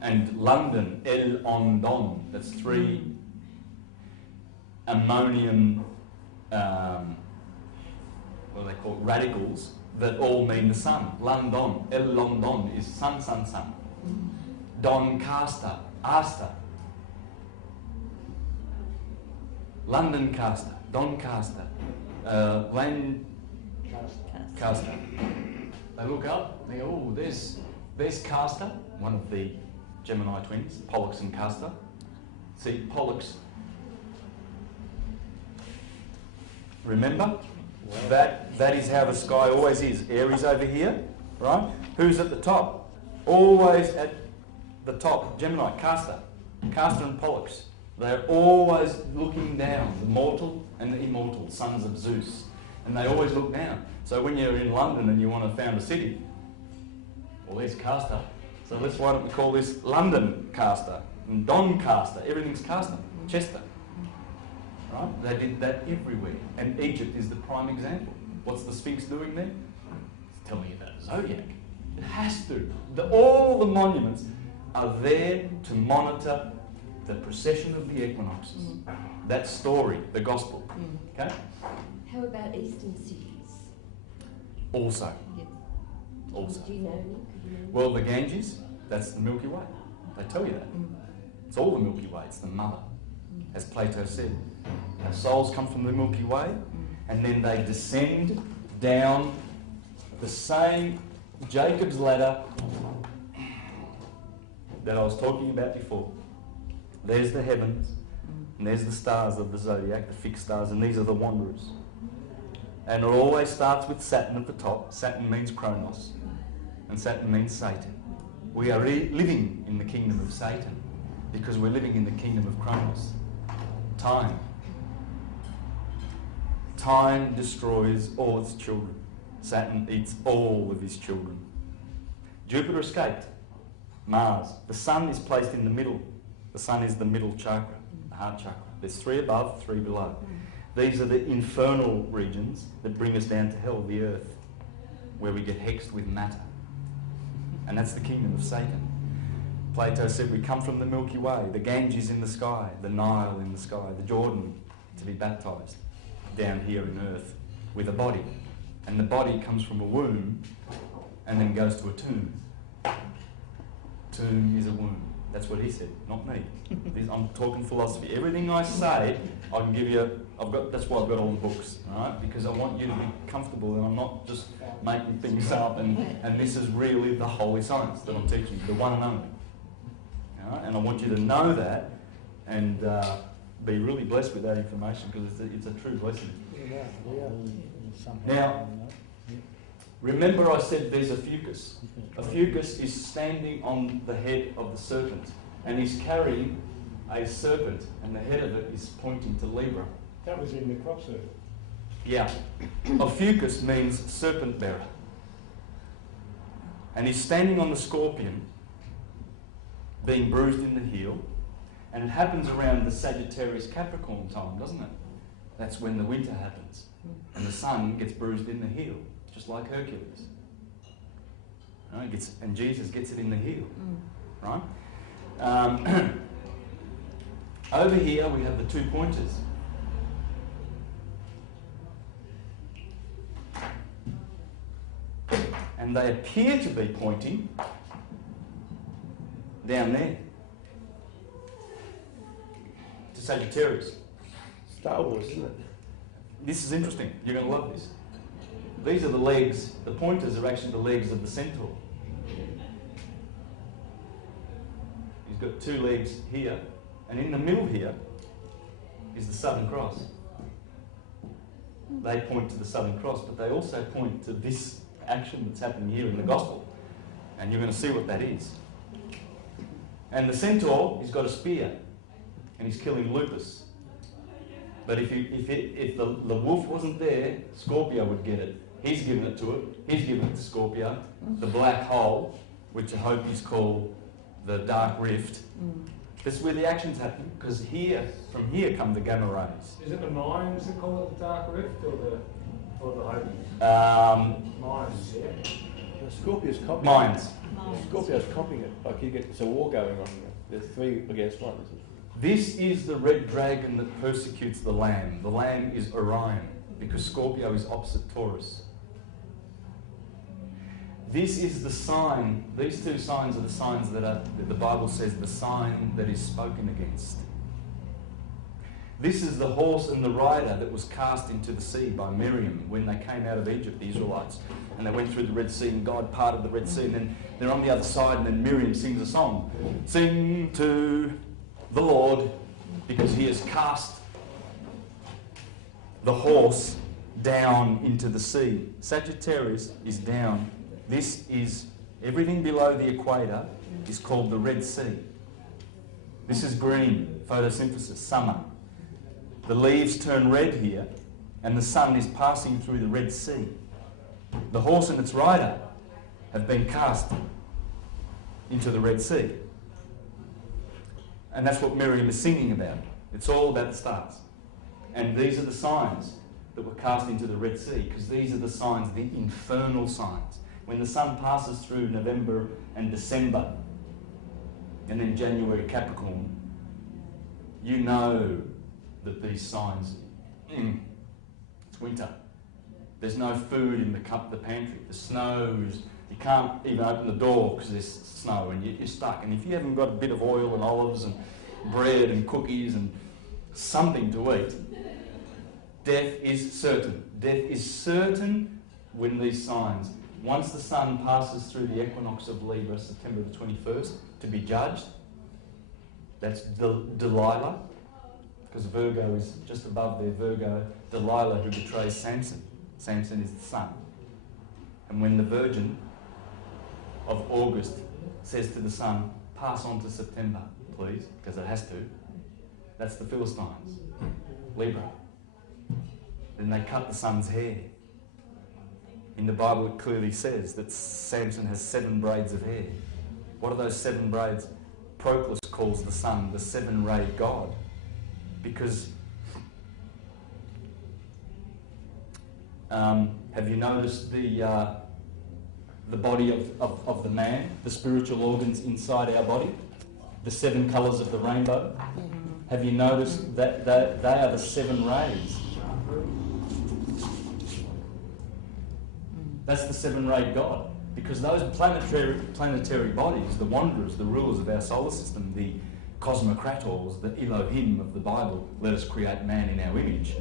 And London, El on Don, that's three ammonium, what do they call it, radicals that all mean the sun. London, El London is sun, sun, sun. Doncaster, Asta. Londoncaster, Doncaster, Lancaster. They look up, they go, oh, there's Castor, one of the Gemini twins, Pollux and Castor. See, Pollux. Remember? That is how the sky always is. Aries over here, right? Who's at the top? Always at the top. Gemini, Castor. Castor and Pollux. They're always looking down, the mortal and the immortal, sons of Zeus. And they always look down. So when you're in London and you want to found a city, well, there's Castor. So why don't we call this London Castor and Doncaster? Everything's Castor, Chester. Right? They did that everywhere. And Egypt is the prime example. What's the Sphinx doing there? It's telling you about the zodiac. It has to. All the monuments are there to monitor the precession of the equinoxes. That story, the gospel. Okay? How about eastern cities? Also. Yeah. Also. Do you know any? Could you know any? Well, the Ganges, that's the Milky Way. They tell you that. It's all the Milky Way. It's the mother. As Plato said, our souls come from the Milky Way, and then they descend down the same Jacob's ladder that I was talking about before. There's the heavens, and there's the stars of the zodiac, the fixed stars, and these are the wanderers. And it always starts with Saturn at the top. Saturn means Kronos, and Saturn means Satan. We are living in the kingdom of Satan because we're living in the kingdom of Kronos. Time. Time destroys all its children. Saturn eats all of his children. Jupiter escaped. Mars. The sun is placed in the middle. The sun is the middle chakra, the heart chakra. There's three above, three below. These are the infernal regions that bring us down to hell, the earth, where we get hexed with matter. And that's the kingdom of Satan. Plato said we come from the Milky Way, the Ganges in the sky, the Nile in the sky, the Jordan to be baptised down here in earth with a body. And the body comes from a womb and then goes to a tomb. Tomb is a womb. That's what he said, not me. I'm talking philosophy. Everything I say, I can give you. That's why I've got all the books, all right? Because I want you to be comfortable, and I'm not just making things up. And this is really the holy science that I'm teaching, the one and only. All right? And I want you to know that, and be really blessed with that information because it's a true blessing. Now, remember I said there's a fucus. A fucus is standing on the head of the serpent, and he's carrying a serpent, and the head of it is pointing to Libra. That was in the crop circle. Yeah. A fucus means serpent bearer. And he's standing on the scorpion, being bruised in the heel, and it happens around the Sagittarius Capricorn time, doesn't it? That's when the winter happens, and the sun gets bruised in the heel, just like Hercules. Right? And Jesus gets it in the heel, right? Over here we have the 2 pointers. And they appear to be pointing down there to Sagittarius. Star Wars, isn't it? This is interesting. You're going to love this. These are the legs. The pointers are actually the legs of the centaur. He's got 2 legs here, and in the middle here is the Southern Cross. They point to the Southern Cross, but they also point to this action that's happening here in the Gospel. And you're going to see what that is. And the centaur, he's got a spear, and he's killing lupus. But if the wolf wasn't there, Scorpio would get it. He's given it to it. He's given it to Scorpio. The black hole, which I hope is called the dark rift. This is where the action's happening, because from here come the gamma rays. Is it the Mayans that call it the dark rift, or the Hopis? Mayans, yeah. Scorpio's copying Minds. it. Scorpio's copying it. Like there's a war going on here. There's 3 against 1, isn't it? This is the red dragon that persecutes the Lamb. The Lamb is Orion, because Scorpio is opposite Taurus. This is the sign, these 2 signs are the signs that the Bible says, the sign that is spoken against. This is the horse and the rider that was cast into the sea by Miriam when they came out of Egypt, the Israelites. And they went through the Red Sea, and God parted the Red Sea, and then they're on the other side, and then Miriam sings a song. Sing to the Lord, because he has cast the horse down into the sea. Sagittarius is down. This is, everything below the equator is called the Red Sea. This is green, photosynthesis, summer. The leaves turn red here, and the sun is passing through the Red Sea. The horse and its rider have been cast into the Red Sea. And that's what Miriam is singing about. It's all about the stars. And these are the signs that were cast into the Red Sea, because these are the signs, the infernal signs. When the sun passes through November and December, and then January Capricorn, you know that these signs, it's winter. There's no food in the pantry. The snow is, you can't even open the door because there's snow and you're stuck. And if you haven't got a bit of oil and olives and bread and cookies and something to eat, death is certain. Death is certain when these signs, once the sun passes through the equinox of Libra, September the 21st, to be judged, that's Delilah, because Virgo is just above there, Virgo, Delilah who betrays Samson. Samson is the sun. And when the Virgin of August says to the sun, pass on to September, please, because it has to, that's the Philistines, Libra. Then they cut the sun's hair. In the Bible it clearly says that Samson has 7 braids of hair. What are those 7 braids? Proclus calls the sun the 7-rayed God, because have you noticed the body of the man, the spiritual organs inside our body, the 7 colours of the rainbow? Have you noticed that they are the 7 rays? That's the 7-rayed God, because those planetary bodies, the wanderers, the rulers of our solar system, the cosmocrators, the Elohim of the Bible, let us create man in our image.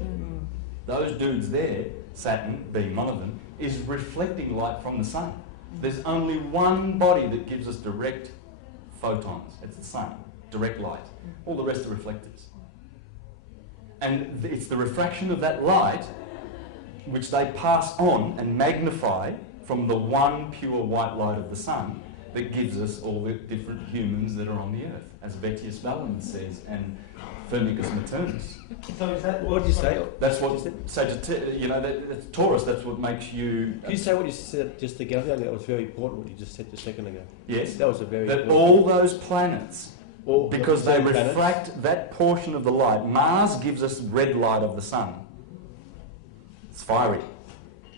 Those dudes there, Saturn being one of them, is reflecting light from the sun. There's only one body that gives us direct photons. It's the sun, direct light. All the rest are reflectors. And it's the refraction of that light which they pass on and magnify from the one pure white light of the sun that gives us all the different humans that are on the earth, as Vettius Valens says, and Firmicus Maternus. So is that What did you say? That's what Sagittarius, that's Taurus, that's what makes you... Can you say what you said just ago? I think that was very important, what you just said a second ago. Yes. That was a very That important... all those planets, because they planets. refract that portion of the light. Mars gives us red light of the sun. It's fiery.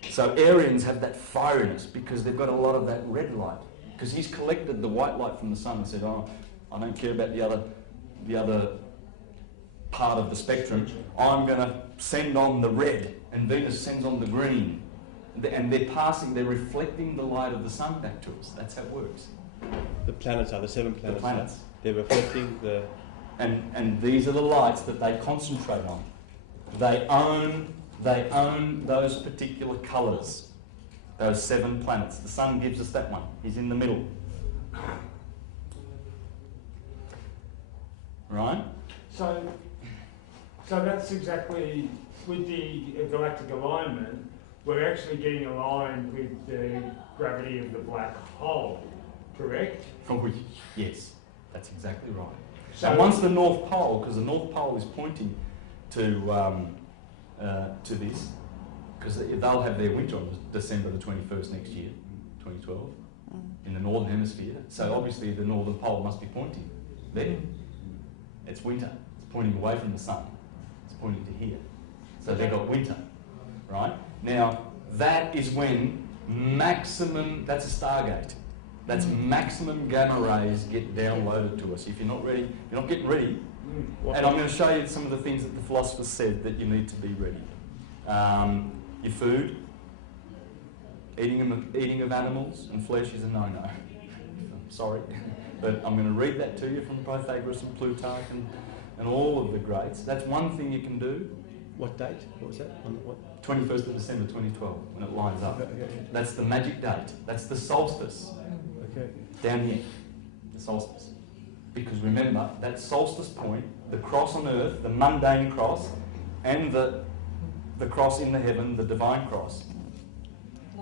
So Aryans have that fieriness because they've got a lot of that red light. Because he's collected the white light from the sun and said, oh, I don't care about the other part of the spectrum. I'm going to send on the red, and Venus sends on the green. And they're reflecting the light of the sun back to us. That's how it works. The planets are, the 7 planets. The planets. They're reflecting the... And these are the lights that they concentrate on. They own those particular colours, those 7 planets. The sun gives us that one. He's in the middle. Right? So that's exactly, with the galactic alignment, we're actually getting aligned with the gravity of the black hole, correct? From which, yes, that's exactly right. So And once the North Pole, because the North Pole is pointing to this, because they'll have their winter on December the 21st next year, 2012, in the Northern Hemisphere. So obviously the Northern Pole must be pointing there. It's winter. It's pointing away from the sun. It's pointing to here. So they've got winter, right? Now, that is when maximum, that's a Stargate. That's maximum gamma rays get downloaded to us. If you're not ready, you're not getting ready. And I'm going to show you some of the things that the philosophers said that you need to be ready. Your food, eating of animals and flesh is a no-no. I'm sorry. But I'm going to read that to you from Pythagoras and Plutarch and all of the greats. That's one thing you can do. What date? What was that? On what? 21st of December 2012, when it lines up. Okay. That's the magic date. That's the solstice. Okay. Down here, the solstice. Because remember, that solstice point, the cross on earth, the mundane cross, and the cross in the heaven, the divine cross.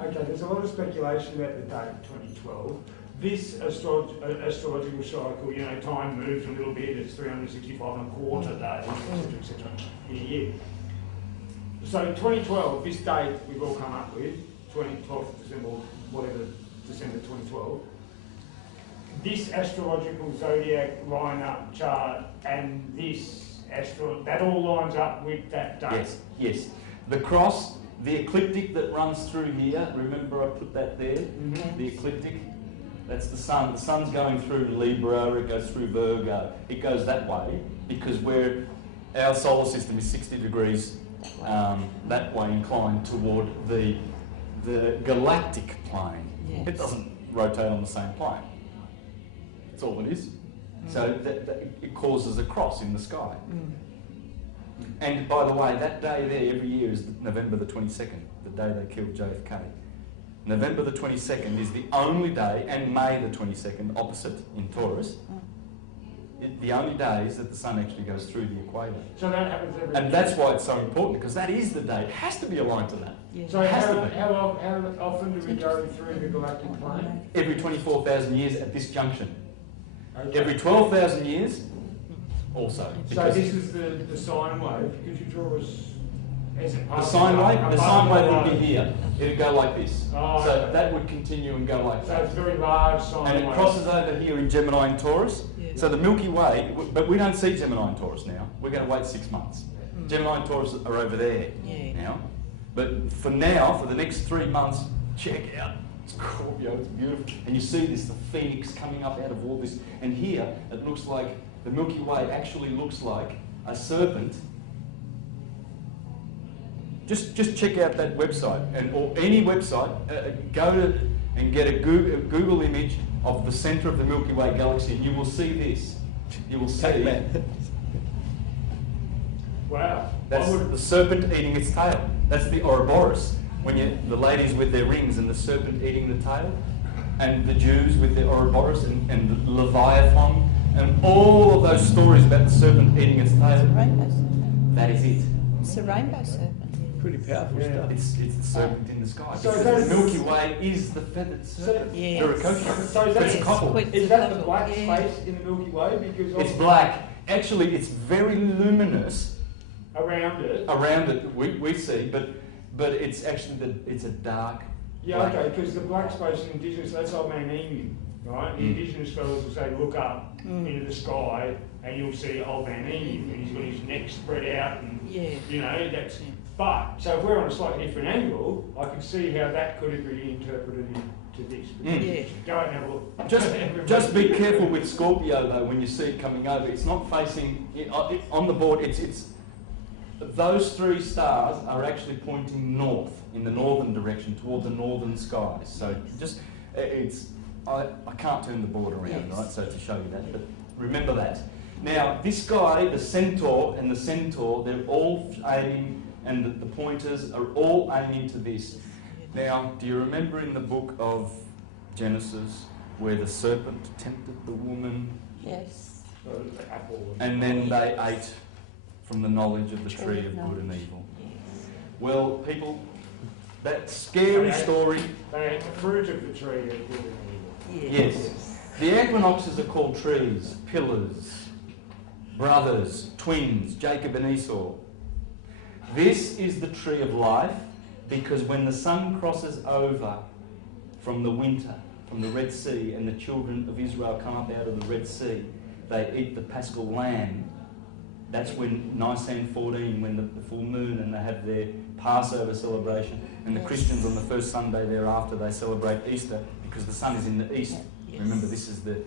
Okay, there's a lot of speculation about the date 2012. This astrological cycle, you know, time moves a little bit, it's 365 and a quarter days, etc., in a year. So 2012, this date we've all come up with, 12th of December, whatever, December 2012, this astrological zodiac line-up chart and this that all lines up with that date. Yes, yes. The cross, the ecliptic that runs through here, remember I put that there? Mm-hmm. The ecliptic, that's the sun. The sun's going through Libra, it goes through Virgo. It goes that way because our solar system is 60 degrees that way inclined toward the galactic plane. Yes. It doesn't rotate on the same plane. That's all it is. So it causes a cross in the sky. And by the way, that day there every year is November the 22nd, the day they killed JFK. November the 22nd is the only day, and May the 22nd, opposite in Taurus, the only days that the sun actually goes through the equator. So that happens every And that's why it's so important, because that is the day. It has to be aligned to that. Yeah. So It has to be. how often do we go through the galactic plane? Every 24,000 years at this junction. Okay. Every 12,000 years, also. So Because this is the sine wave. Could you draw us as a the sine wave would be here. It would go like this. Oh, So okay. that would continue and go like So that. it's very large sine And it wave. crosses over here in Gemini and Taurus. Yeah. So the Milky Way, but we don't see Gemini and Taurus now. We're going to wait 6 months. Gemini and Taurus are over there Yeah. now. But for now, for the next 3 months, check out Scorpio, it's beautiful. And you see this, the phoenix coming up out of all this. And here, it looks like, the Milky Way actually looks like a serpent. Just check out that website, or any website, go to and get a Google image of the centre of the Milky Way galaxy, and you will see this. You will see Wow. that's the serpent eating its tail. That's the Ouroboros. When the ladies with their rings and the serpent eating the tail, and the Jews with their Ouroboros and Leviathan, and all of those stories about the serpent eating its tail. Rainbow serpent. That is it. It's a rainbow serpent. Pretty powerful Yeah. stuff. It's the serpent in the sky. So Because that's- the Milky Way is the feathered serpent. Yes. Viracocha. So is But it's a that, couple. is that the black Yeah. space in the Milky Way? Because It's black. Actually, it's very luminous around it. around it. We see, but it's actually it's a dark. Yeah, black. okay, because the black space in Indigenous, that's old man Emu, right? The Indigenous fellows will say, look up into the sky and you'll see old man Emu, and he's got his neck spread out, and Yeah. you know, that's. But, so if we're on a slightly different angle, I can see how that could be interpreted into this. Yeah. Go and have a look. Just be careful with Scorpio though when you see it coming over. It's not facing on the board. It's those three stars are actually pointing north in the northern direction toward the northern skies. So just I can't turn the board around, Yes. right? So to show you that, but remember that. Now this guy, the centaur and the centaur, they're all aiming, and the pointers are all aiming to this. Now, do you remember in the book of Genesis where the serpent tempted the woman Yes. and then they ate from the knowledge of the tree of good and evil? Well, people, that scary story, They ate the fruit of the tree of good and evil. yes. The equinoxes are called trees, pillars, brothers, twins, Jacob and Esau. This is the tree of life, because when the sun crosses over from the winter, from the Red Sea, and the children of Israel come up out of the Red Sea, they eat the Paschal lamb. That's when Nisan 14, when the full moon, and they have their Passover celebration. And the Christians on the first Sunday thereafter, they celebrate Easter because the sun is in the east. Yes. Remember, this is the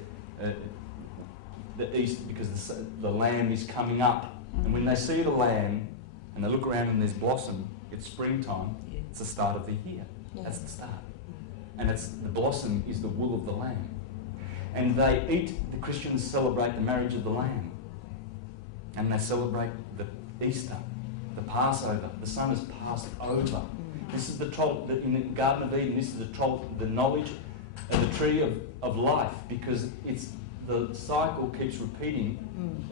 east because the lamb is coming up. And when they see the lamb and they look around and there's blossom, it's springtime. Yeah. It's the start of the year. Yeah. That's the start. And the blossom is the wool of the lamb. And they the Christians celebrate the marriage of the lamb. And they celebrate the Easter, the Passover. The son has passed over. This is in the Garden of Eden, this is the knowledge of the tree of life, because the cycle keeps repeating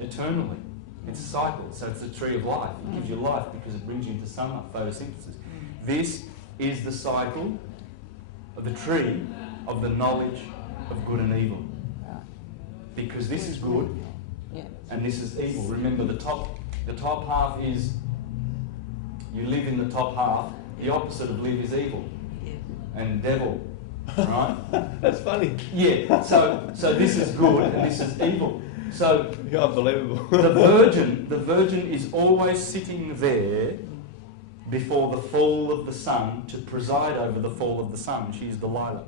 eternally. It's a cycle, so it's the tree of life. It gives you life because it brings you into summer, photosynthesis. This is the cycle of the tree of the knowledge of good and evil. Because this is good and this is evil. Remember, the top half is, you live in the top half. The opposite of live is evil and devil, right? That's funny. Yeah, so this is good and this is evil. So You're unbelievable. the virgin is always sitting there before the fall of the sun to preside over the fall of the sun. She's Delilah.